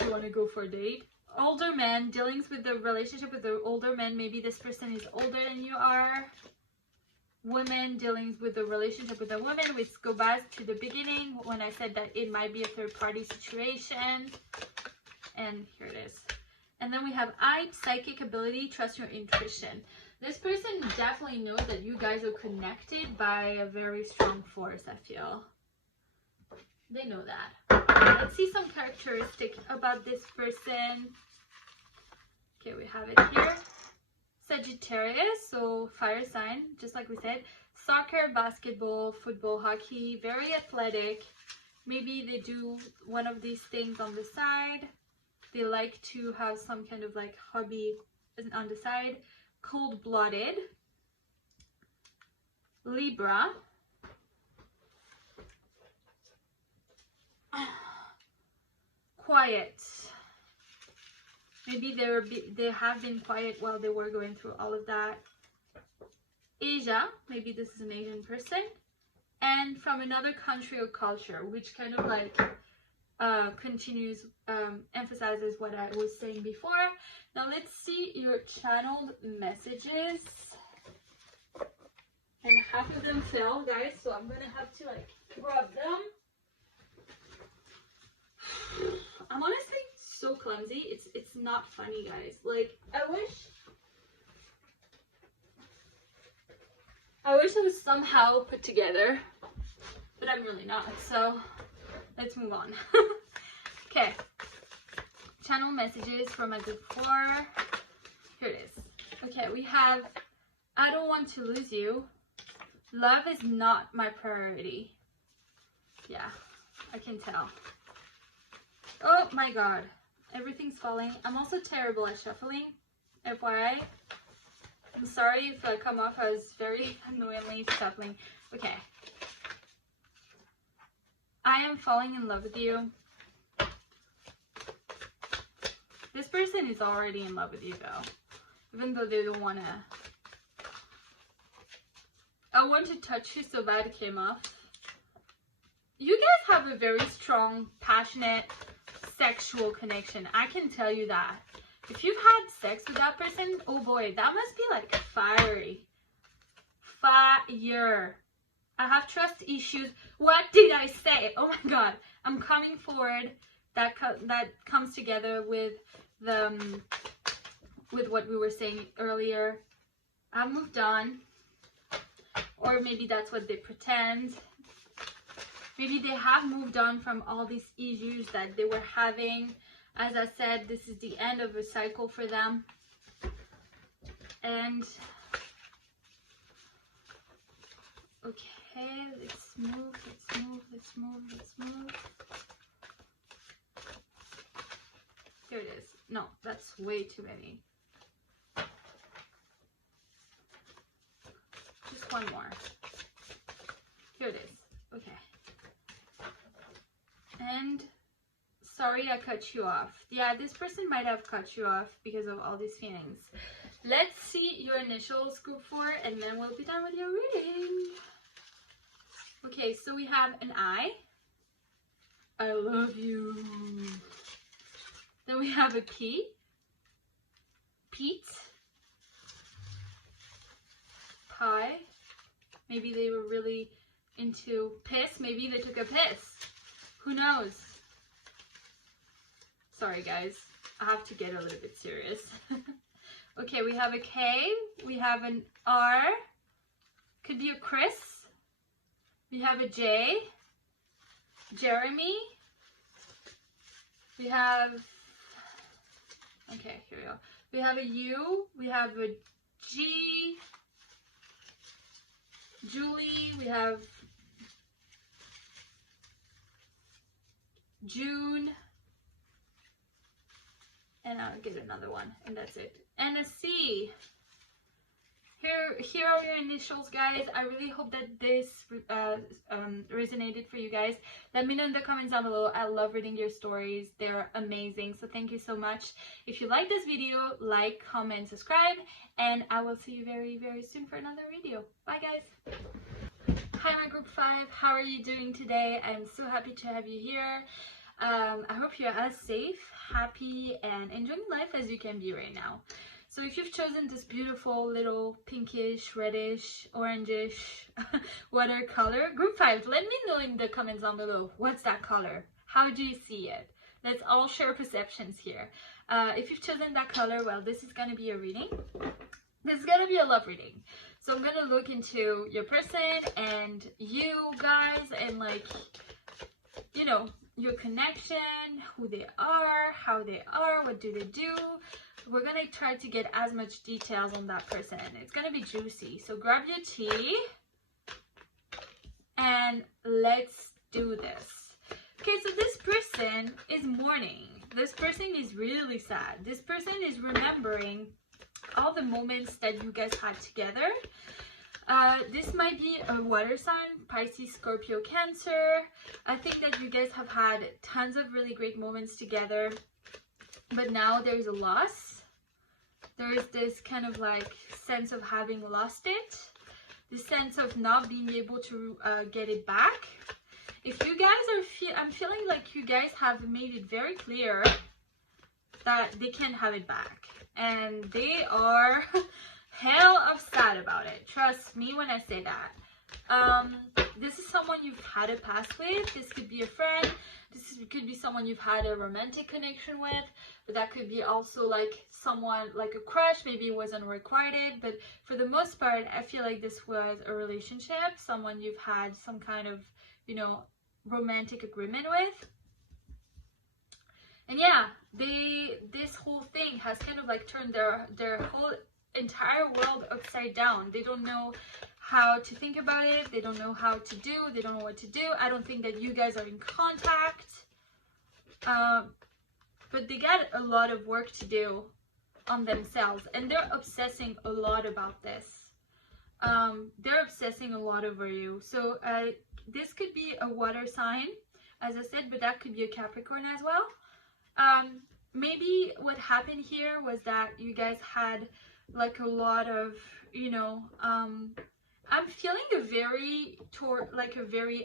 You want to go for a date? Older men, dealings with the relationship with the older men. Maybe this person is older than you are. Women, dealings with the relationship with a woman. Let's go back to the beginning when I said that it might be a third party situation. And here it is. And then we have I, psychic ability, trust your intuition. This person definitely knows that you guys are connected by a very strong force, I feel. They know that. Let's see some characteristics about this person. Okay, we have it here. Sagittarius, so fire sign, just like we said. Soccer, basketball, football, hockey, very athletic. Maybe they do one of these things on the side. They like to have some kind of like hobby on the side. Cold-blooded. Libra. Quiet. Maybe they have been quiet while they were going through all of that. Asia. Maybe this is an Asian person. And from another country or culture, which kind of like continues, emphasizes what I was saying before. Now let's see your channeled messages. And half of them fell, guys, so I'm gonna have to like rub them. I'm honestly so clumsy. It's not funny, guys. Like, I wish it was somehow put together, but I'm really not. So let's move on. Okay, channel messages from a group 4. Here it is. Okay, we have, I don't want to lose you. Love is not my priority. Yeah, I can tell. Oh my god, everything's falling. I'm also terrible at shuffling, FYI. I'm sorry if I come off as very annoyingly shuffling. Okay. I am falling in love with you. This person is already in love with you though, even though they don't want to. I want to touch you so bad it came off. You guys have a very strong, passionate, sexual connection. I can tell you that. If you've had sex with that person, oh boy, that must be like fiery. Fire. I have trust issues. What did I say? Oh my god. I'm coming forward. That comes together with the with what we were saying earlier. I've moved on. Or maybe that's what they pretend. Maybe they have moved on from all these issues that they were having. As I said, this is the end of a cycle for them. And okay, let's move, let's move, let's move, let's move. Here it is. No, that's way too many. Just one more. Here it is. Okay. And sorry I cut you off. Yeah, this person might have cut you off because of all these feelings. Let's see your initials, group 4, and then we'll be done with your reading. Okay, so we have an I love you. Then we have a P, Pete, Pie. Maybe they were really into piss. Maybe they took a piss. Who knows? Sorry guys, I have to get a little bit serious. Okay, we have a K, we have an R, could be a Chris, we have a J, Jeremy, we have, okay, here we go. We have a U, we have a G, Julie, we have June, and I'll get another one, and that's it. And a C. Here are your initials, guys. I really hope that this resonated for you guys. Let me know in the comments down below. I love reading your stories. They're amazing. So thank you so much. If you like this video, like, comment, subscribe, and I will see you very, very soon for another video. Bye, guys. Hi, my group 5. How are you doing today? I'm so happy to have you here. I hope you're as safe, happy, and enjoying life as you can be right now. So if you've chosen this beautiful little pinkish, reddish, orangish watercolor, group 5, let me know in the comments down below. What's that color? How do you see it? Let's all share perceptions here. If you've chosen that color, well, this is going to be a reading. This is going to be a love reading. So I'm going to look into your person and you guys and, like, you know, your connection, who they are, how they are, what do they do. We're going to try to get as much details on that person. It's going to be juicy. So grab your tea and let's do this. Okay, so this person is mourning. This person is really sad. This person is remembering all the moments that you guys had together. This might be a water sign, Pisces, Scorpio, Cancer. I think that you guys have had tons of really great moments together, but now there's a loss. There is this kind of like sense of having lost it, this sense of not being able to get it back. If you guys are, I'm feeling like you guys have made it very clear that they can't have it back. And they are hell upset about it. Trust me when I say that. This is someone you've had a past with. This could be a friend. Could be someone you've had a romantic connection with. But that could be also like someone, like a crush. Maybe it was unrequited. But for the most part, I feel like this was a relationship. Someone you've had some kind of, you know, romantic agreement with. And yeah, this whole thing has kind of like turned their whole entire world upside down. They don't know how to think about it. They don't know how to do. They don't know what to do. I don't think that you guys are in contact. But they got a lot of work to do on themselves. And they're obsessing a lot about this. They're obsessing a lot over you. So this could be a water sign, as I said, but that could be a Capricorn as well. Maybe what happened here was that you guys had like a lot of, you know, I'm feeling a very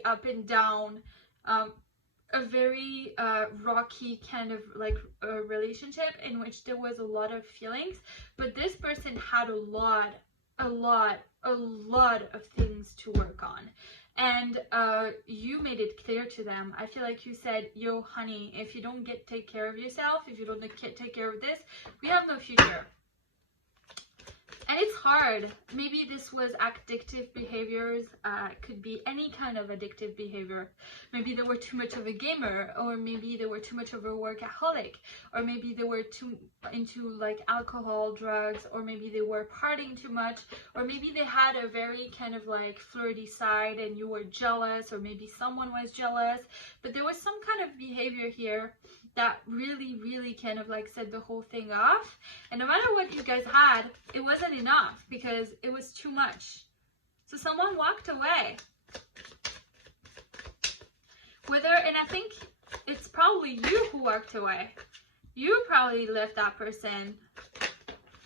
up and down, a very rocky kind of like a relationship in which there was a lot of feelings, but this person had a lot of things to work on. And you made it clear to them. I feel like you said, yo, honey, if you don't take care of yourself, if you don't take care of this, we have no future. And it's hard. Maybe this was addictive behaviors. Could be any kind of addictive behavior. Maybe they were too much of a gamer, or maybe they were too much of a workaholic, or maybe they were too into like alcohol, drugs, or maybe they were partying too much, or maybe they had a very kind of like flirty side and you were jealous, or maybe someone was jealous. But there was some kind of behavior here that really kind of like set the whole thing off. And no matter what you guys had, it wasn't enough because it was too much. So someone walked away. And I think it's probably you who walked away. You probably left that person.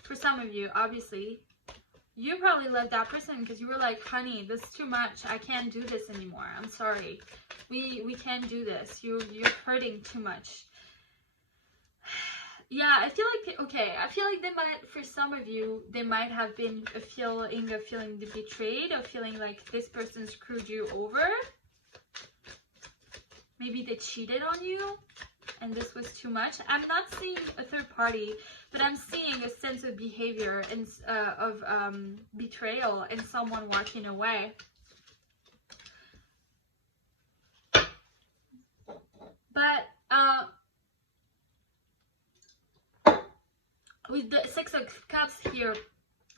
For some of you, obviously. You probably left that person because you were like, honey, this is too much. I can't do this anymore. I'm sorry. We can't do this. You're hurting too much. Yeah, I feel like they might, for some of you, they might have been feeling betrayed, or feeling like this person screwed you over. Maybe they cheated on you and this was too much. I'm not seeing a third party, but I'm seeing a sense of behavior and of betrayal and someone walking away. But with the Six of Cups here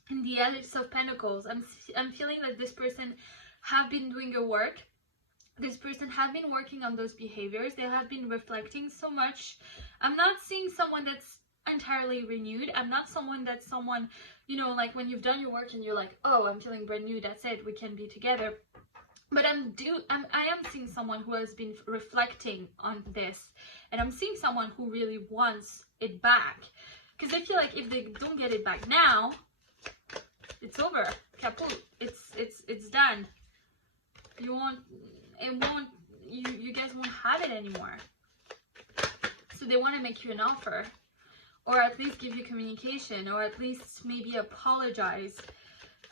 and the Ace of Pentacles, I'm feeling that this person have been doing your work. This person have been working on those behaviors. They have been reflecting so much. I'm not seeing someone that's entirely renewed. I'm not someone, you know, like when you've done your work and you're like, oh, I'm feeling brand new, that's it, we can be together. But I am seeing someone who has been reflecting on this, and I'm seeing someone who really wants it back. Because I feel like if they don't get it back now, it's over. Kaput. It's done. You guys won't have it anymore. So they want to make you an offer, or at least give you communication, or at least maybe apologize.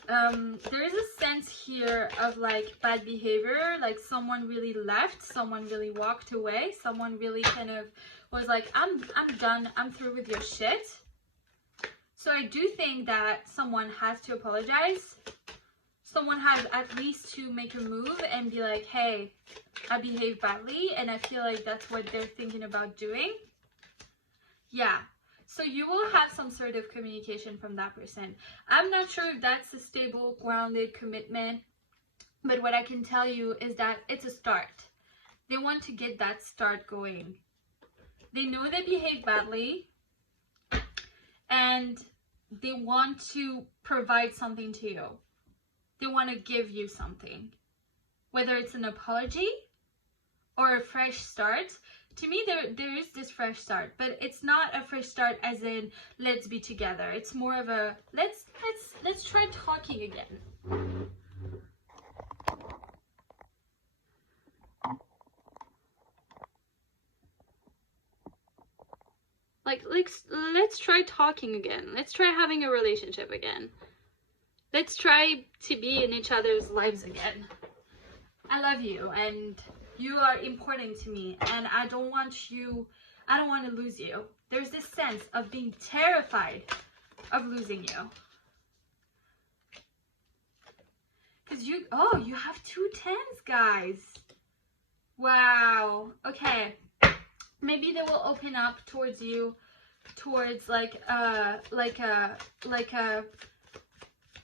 There is a sense here of like bad behavior, like someone really left, someone really walked away, someone really kind of was like, I'm done, I'm through with your shit. So I do think that someone has to apologize. Someone has at least to make a move and be like, hey, I behaved badly, and I feel like that's what they're thinking about doing. Yeah. So you will have some sort of communication from that person. I'm not sure if that's a stable, grounded commitment, but what I can tell you is that it's a start. They want to get that start going. They know they behaved badly, and they want to provide something to you. They want to give you something, whether it's an apology or a fresh start. To me, there is this fresh start, but it's not a fresh start as in let's be together. It's more of a let's try talking again. Like, let's try talking again. Let's try having a relationship again. Let's try to be in each other's lives again. I love you, and you are important to me, and I don't want to lose you. There's this sense of being terrified of losing you. Because you have 2 tens, guys. Wow. Okay. Maybe they will open up towards you, towards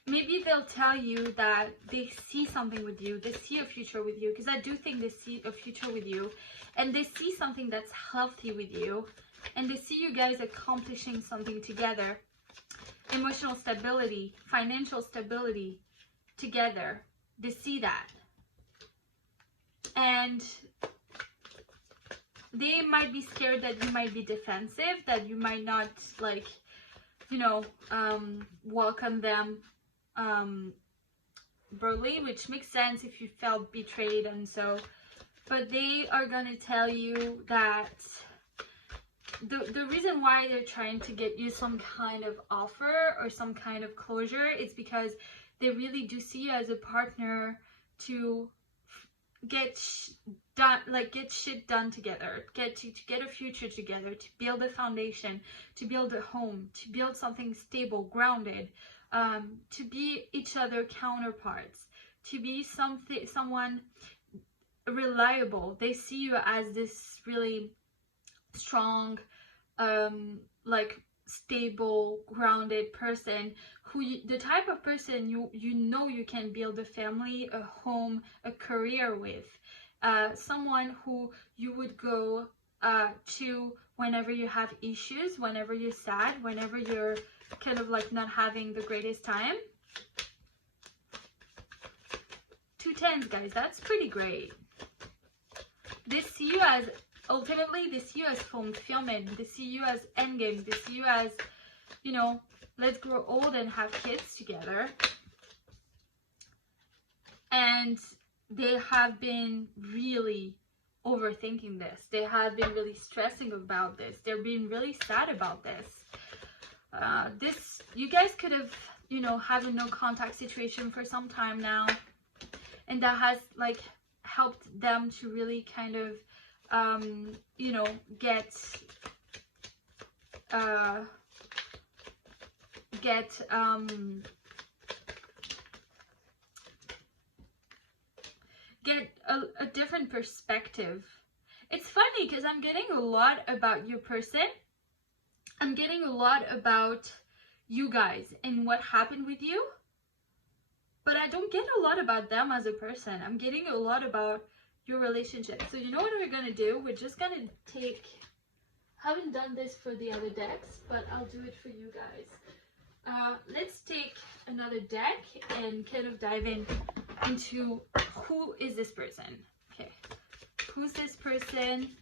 maybe they'll tell you that they see something with you, they see a future with you, because I do think they see a future with you, and they see something that's healthy with you, and they see you guys accomplishing something together. Emotional stability, financial stability together. They see that. And they might be scared that you might be defensive, that you might not, like, you know, welcome them broadly, which makes sense if you felt betrayed. And so, but they are gonna tell you that the reason why they're trying to get you some kind of offer or some kind of closure is because they really do see you as a partner to get shit done together, to get a future together, to build a foundation, to build a home, to build something stable, grounded, to be each other counterparts, to be someone reliable. They see you as this really strong, like stable, grounded person, the type of person you can build a family, a home, a career with, someone who you would go to whenever you have issues, whenever you're sad, whenever you're kind of like not having the greatest time. 2 tens, guys, that's pretty great. They see you as, ultimately, they see you as fulfillment, they see you as endgame, they see you as, you know, let's grow old and have kids together. And they have been really overthinking this. They have been really stressing about this. They're being really sad about this. You guys could have, you know, had a no contact situation for some time now. And that has, like, helped them to really kind of, you know, get a different perspective. It's funny because I'm getting a lot about your person. I'm getting a lot about you guys and what happened with you. But I don't get a lot about them as a person. I'm getting a lot about your relationship. So you know what we're going to do? We're just going to take... haven't done this for the other decks, but I'll do it for you guys. Let's take another deck and kind of dive into who is this person. Okay, who's this person?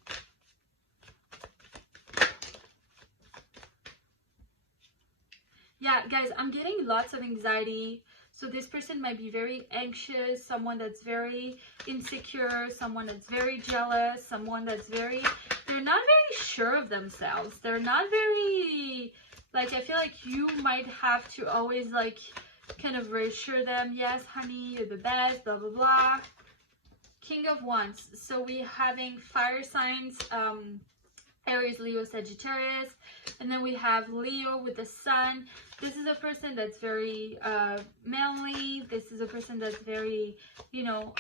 Yeah, guys, I'm getting lots of anxiety. So this person might be very anxious, someone that's very insecure, someone that's very jealous, someone that's they're not very sure of themselves. They're not very, like, I feel like you might have to always, like, kind of reassure them. Yes, honey, you're the best, blah, blah, blah. King of Wands. So we're having fire signs, Aries, Leo, Sagittarius. And then we have Leo with the sun. This is a person that's very manly. This is a person that's very, you know,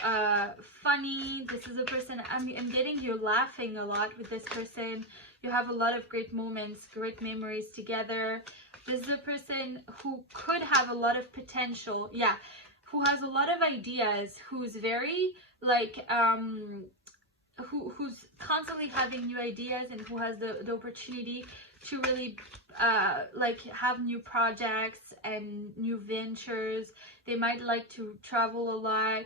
funny. This is a person, I'm getting you laughing a lot with this person. You have a lot of great moments, great memories together. This is a person who could have a lot of potential. Yeah, who has a lot of ideas, who's very, like, who's constantly having new ideas, and who has the opportunity to really like have new projects and new ventures. They might like to travel a lot.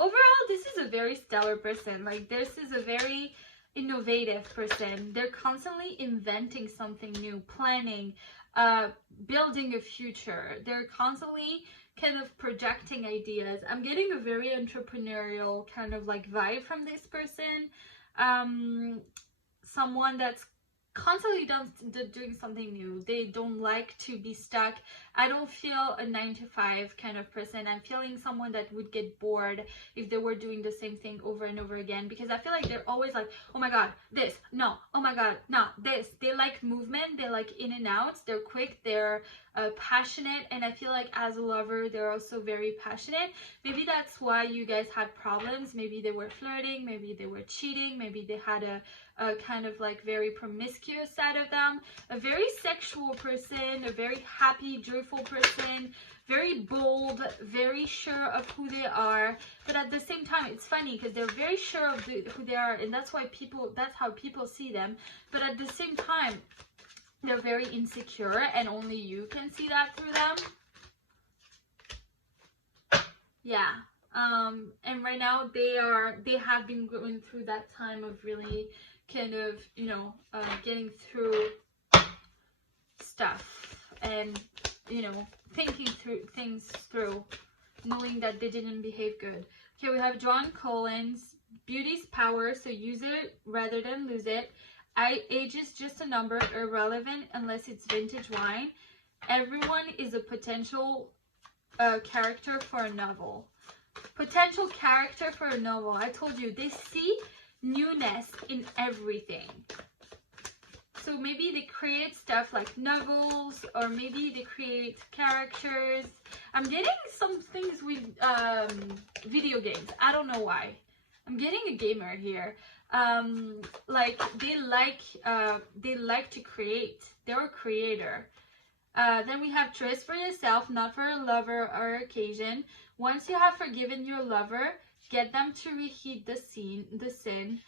Overall, this is a very stellar person. Like, this is a very innovative person. They're constantly inventing something new, planning, building a future. They're constantly kind of projecting ideas. I'm getting a very entrepreneurial kind of like vibe from this person. Someone that's constantly doing something new. They don't like to be stuck. I don't feel a 9 to 5 kind of person. I'm feeling someone that would get bored if they were doing the same thing over and over again, because I feel like they're always like, oh my god, this, no, oh my god, no, this. They like movement, they like in and outs, they're quick, they're passionate, and I feel like as a lover they're also very passionate. Maybe that's why you guys had problems. Maybe they were flirting, maybe they were cheating, maybe they had a kind of like very promiscuous side of them. A very sexual person, a very happy, joyful person, very bold, very sure of who they are, but at the same time it's funny because they're very sure of who they are, and that's how people see them, but at the same time they're very insecure, and only you can see that through them. Yeah. And right now they have been going through that time of really kind of, you know, getting through stuff, and, you know, thinking through things, knowing that they didn't behave good. Okay, we have John Collins. Beauty's power, so use it rather than lose it. Age is just a number, irrelevant unless it's vintage wine. Everyone is a potential character for a novel. Potential character for a novel. I told you, they see newness in everything. So maybe they create stuff like novels, or maybe they create characters. I'm getting some things with video games. I don't know why. I'm getting a gamer here. Like they like to create. They're a creator. Then we have choice for yourself, not for a lover or occasion. Once you have forgiven your lover, get them to reheat the sin.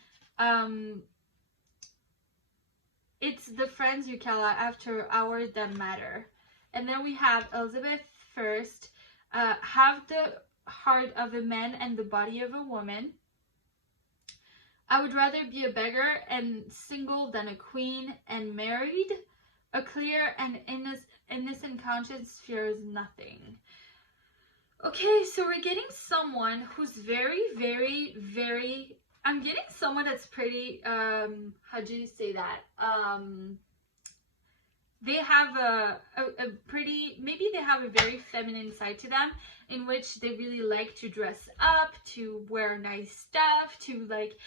It's the friends you call out after hours that matter. And then we have Elizabeth first. Have the heart of a man and the body of a woman. I would rather be a beggar and single than a queen and married. A clear and innocent conscience fears nothing. Okay, so we're getting someone who's very, very, very... I'm getting someone that's pretty... how do you say that? They have a pretty... Maybe they have a very feminine side to them, in which they really like to dress up, to wear nice stuff, to like...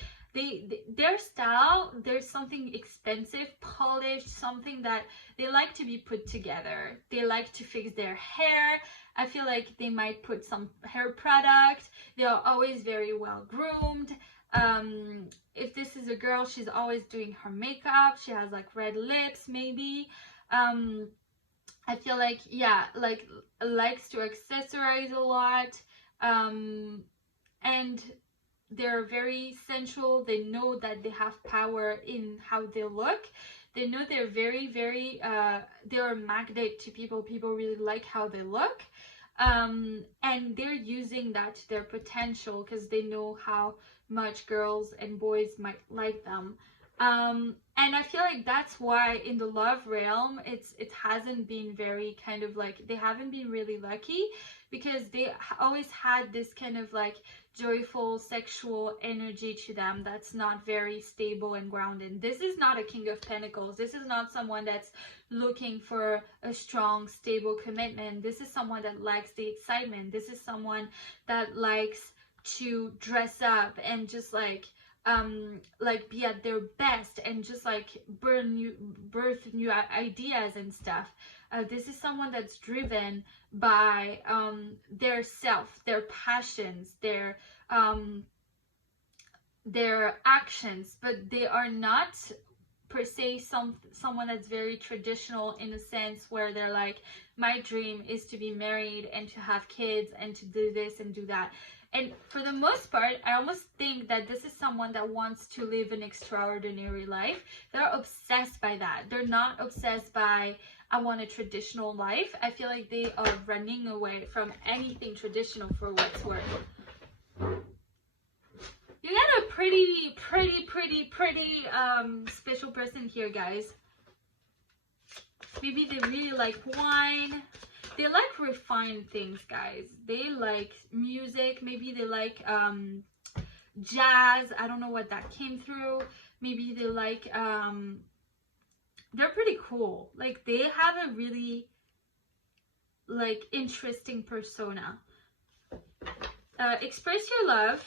their style, there's something expensive, polished, something that they like to be put together. They like to fix their hair. I feel like they might put some hair product. They are always very well groomed. If this is a girl, she's always doing her makeup. She has like red lips maybe. I feel like, yeah, like likes to accessorize a lot. And they're very sensual. They know that they have power in how they look. They know they're very, very, they're a magnet to people. People really like how they look. And they're using that to their potential because they know how much girls and boys might like them. And I feel like that's why in the love realm, it hasn't been very kind of like, they haven't been really lucky, because they always had this kind of like joyful sexual energy to them that's not very stable and grounded. This is not a King of Pentacles. This is not someone that's looking for a strong, stable commitment. This is someone that likes the excitement. This is someone that likes to dress up and just like be at their best and just like birth new ideas and stuff. This is someone that's driven by their self, their passions, their actions, but they are not per se someone that's very traditional, in a sense where they're like, my dream is to be married and to have kids and to do this and do that. And for the most part, I almost think that this is someone that wants to live an extraordinary life. They're obsessed by that. They're not obsessed by, I want a traditional life. I feel like they are running away from anything traditional, for what's worth. You got a pretty special person here, guys. Maybe they really like wine. They like refined things, guys. They like music. Maybe they like jazz. I don't know what that came through. Maybe they like they're pretty cool. Like they have a really like interesting persona. Express your love.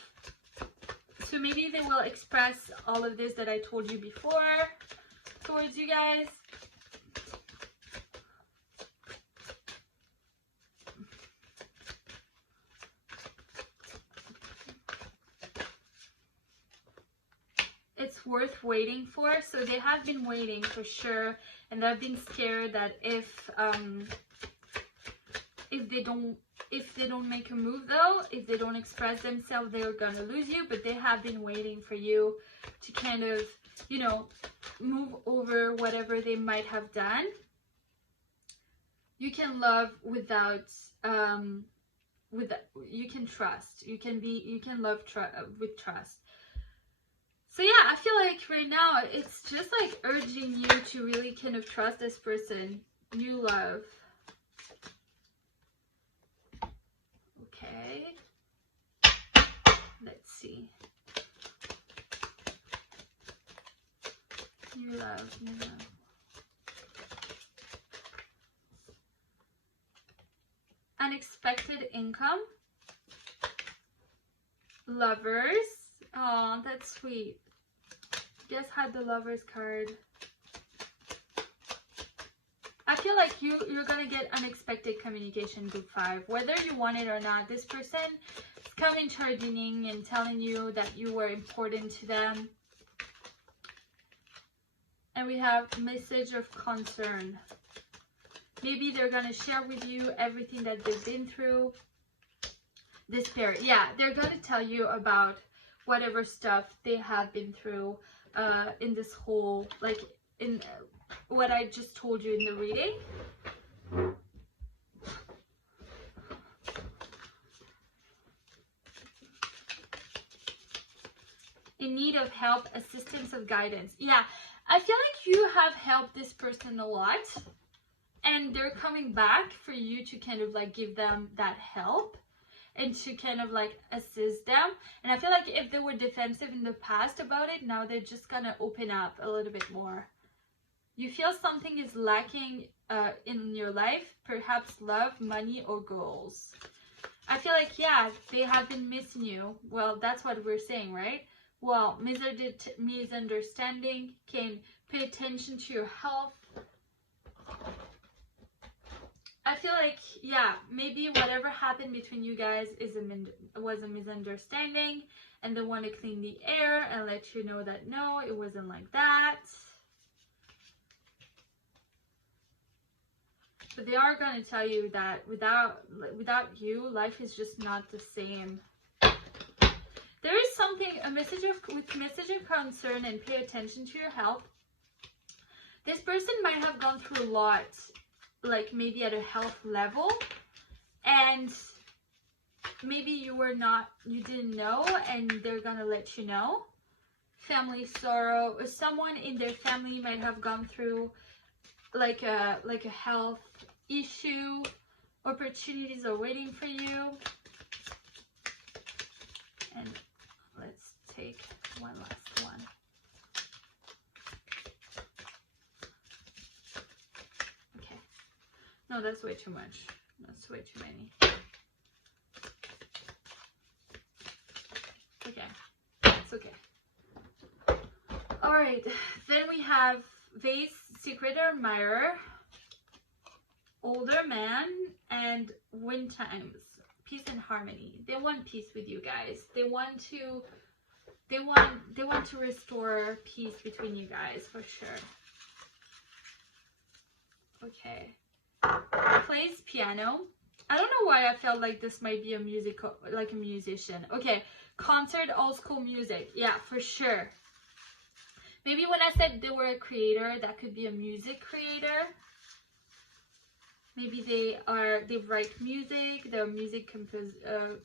So maybe they will express all of this that I told you before towards you guys. It's worth waiting for. So they have been waiting for sure, and they've been scared that if they don't make a move though, if they don't express themselves, they're gonna lose you. But they have been waiting for you to kind of, you know, move over whatever they might have done. You can love without you can trust. You can love with trust. So yeah, I feel like right now it's just like urging you to really kind of trust this person. New love. Okay. Let's see. New love, new love. Unexpected income. Lovers. Oh, that's sweet. You guys had the Lovers card. I feel like you're gonna get unexpected communication, group 5. Whether you want it or not, this person is coming charging and telling you that you were important to them. And we have message of concern. Maybe they're gonna share with you everything that they've been through. This pair, yeah, they're gonna tell you about whatever stuff they have been through in this whole, like in what I just told you in the reading. In need of help, assistance, of guidance. Yeah, I feel like you have helped this person a lot, and they're coming back for you to kind of like give them that help and to kind of like assist them. And I feel like if they were defensive in the past about it, now they're just gonna open up a little bit more. You feel something is lacking in your life, perhaps love, money, or goals. I feel like, yeah, they have been missing you. Well, that's what we're saying, right? Well, misunderstanding, can pay attention to your health. I feel like, yeah, maybe whatever happened between you guys was a misunderstanding, and they want to clean the air and let you know that no, it wasn't like that. But they are going to tell you that without you, life is just not the same. There is something, with message of concern and pay attention to your health. This person might have gone through a lot, like maybe at a health level, and maybe you didn't know, and they're gonna let you know. Family sorrow, or someone in their family might have gone through like a health issue. Opportunities are waiting for you. And let's take one last one. Okay. No, that's way too much. That's way too many. Okay. It's okay. Alright. Then we have Vase, Secret Admirer, Older Man, and Wind Times. Peace and harmony. They want peace with you guys. They want to restore peace between you guys for sure. Okay. Plays piano. I don't know why I felt like this might be a musician. Okay. Concert, old school music. Yeah, for sure. Maybe when I said they were a creator, that could be a music creator. Maybe they write music, they're a music composer,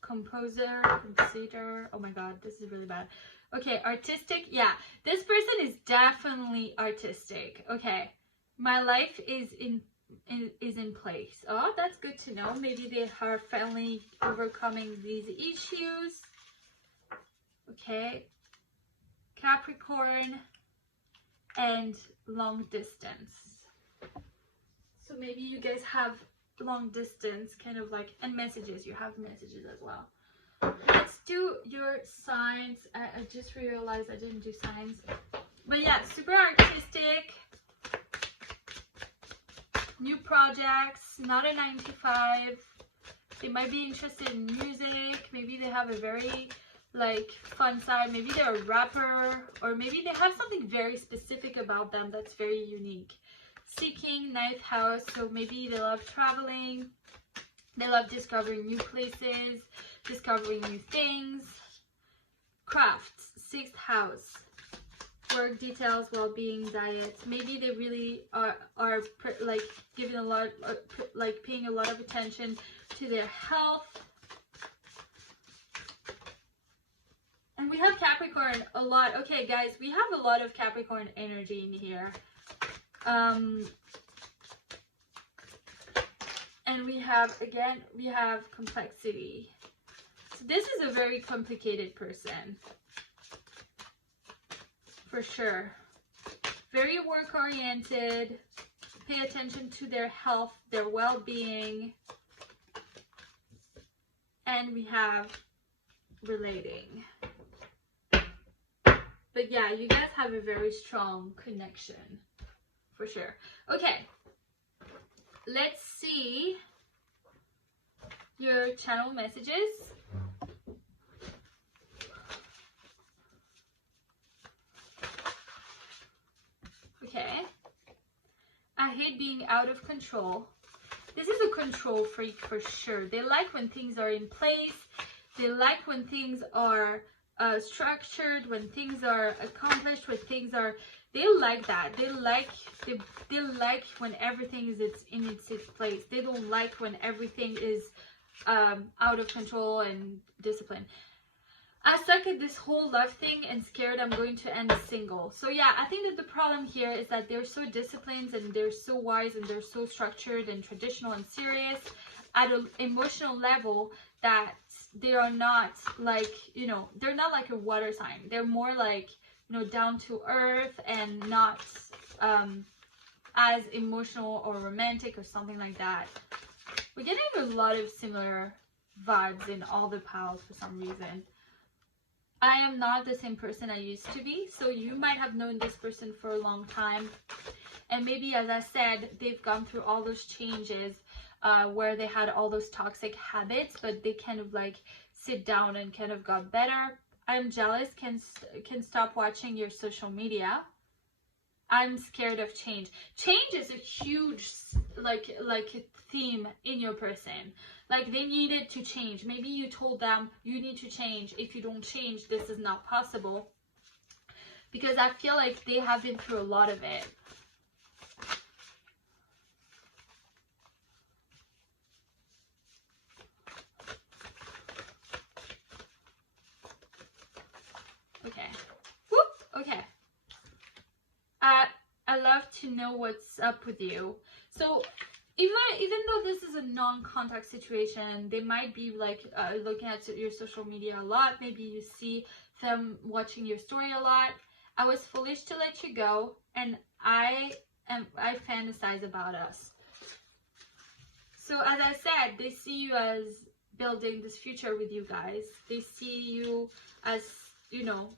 compositor. Oh my god, this is really bad. Okay, artistic. Yeah, this person is definitely artistic. Okay, My life is in place. Oh, that's good to know. Maybe they are finally overcoming these issues. Okay. Capricorn and long distance. So maybe you guys have long distance kind of like, and messages. You have messages as well. Let's do your signs. I just realized I didn't do signs. But yeah, super artistic. New projects, not a 9 to 5. They might be interested in music. Maybe they have a very like fun side. Maybe they're a rapper, or maybe they have something very specific about them that's very unique. Seeking, 9th house, so maybe they love traveling. They love discovering new places, discovering new things. Crafts, 6th house. Work details, well-being, diet. Maybe they really are like giving a lot, like paying a lot of attention to their health. And we have Capricorn a lot. Okay, guys, we have a lot of Capricorn energy in here. And we have, again, we have complexity. So this is a very complicated person. For sure. Very work-oriented. Pay attention to their health, their well-being. And we have relating. But yeah, you guys have a very strong connection. For sure. Okay. Let's see your channel messages. Okay. I hate being out of control. This is a control freak for sure. They like when things are in place. They like when things are structured, when things are accomplished, when things are... They like that. They like when everything is in its place. They don't like when everything is out of control and discipline. I suck at this whole love thing and scared I'm going to end single. So yeah, I think that the problem here is that they're so disciplined and they're so wise and they're so structured and traditional and serious at an emotional level that they are not like, you know, they're not like a water sign. They're more like, you know, down to earth and not as emotional or romantic or something like that. We're getting a lot of similar vibes in all the piles for some reason. I am not the same person I used to be, so you might have known this person for a long time, and maybe, as I said, they've gone through all those changes where they had all those toxic habits, but they kind of like sit down and kind of got better. I'm jealous, can stop watching your social media. I'm scared of change. Change is a huge like a theme in your person. Like they needed to change. Maybe you told them you need to change. If you don't change, this is not possible. Because I feel like they have been through a lot of it. Okay. Whoop. Okay. I love to know what's up with you. So even though this is a non-contact situation, they might be like looking at your social media a lot. Maybe you see them watching your story a lot. I was foolish to let you go, and I fantasize about us. So as I said, they see you as building this future with you guys. They see you as, you know,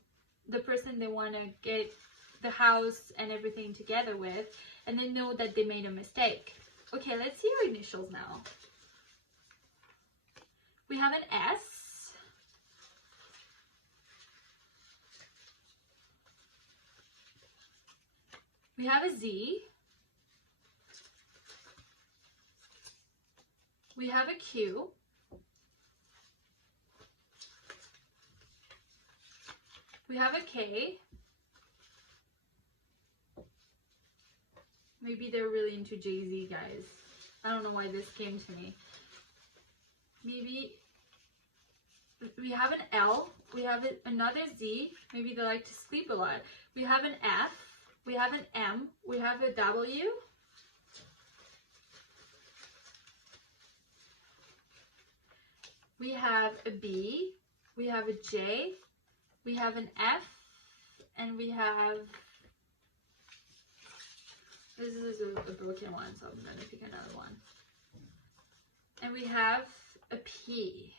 the person they want to get the house and everything together with, and they know that they made a mistake. Okay, let's see your initials now. We have an S. We have a Z. We have a Q. We have a K. Maybe they're really into Jay-Z, guys. I don't know why this came to me. Maybe we have an L. We have another Z. Maybe they like to sleep a lot. We have an F. We have an M. We have a W. we have a B, we have a J, we have an F, and we have, this is a broken one, so I'm going to pick another one. And we have a P.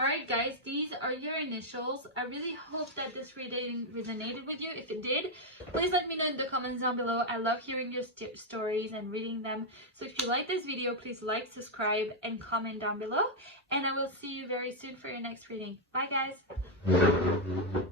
Alright guys, these are your initials. I really hope that this reading resonated with you. If it did, please let me know in the comments down below. I love hearing your stories and reading them. So if you like this video, please like, subscribe, and comment down below. And I will see you very soon for your next reading. Bye guys!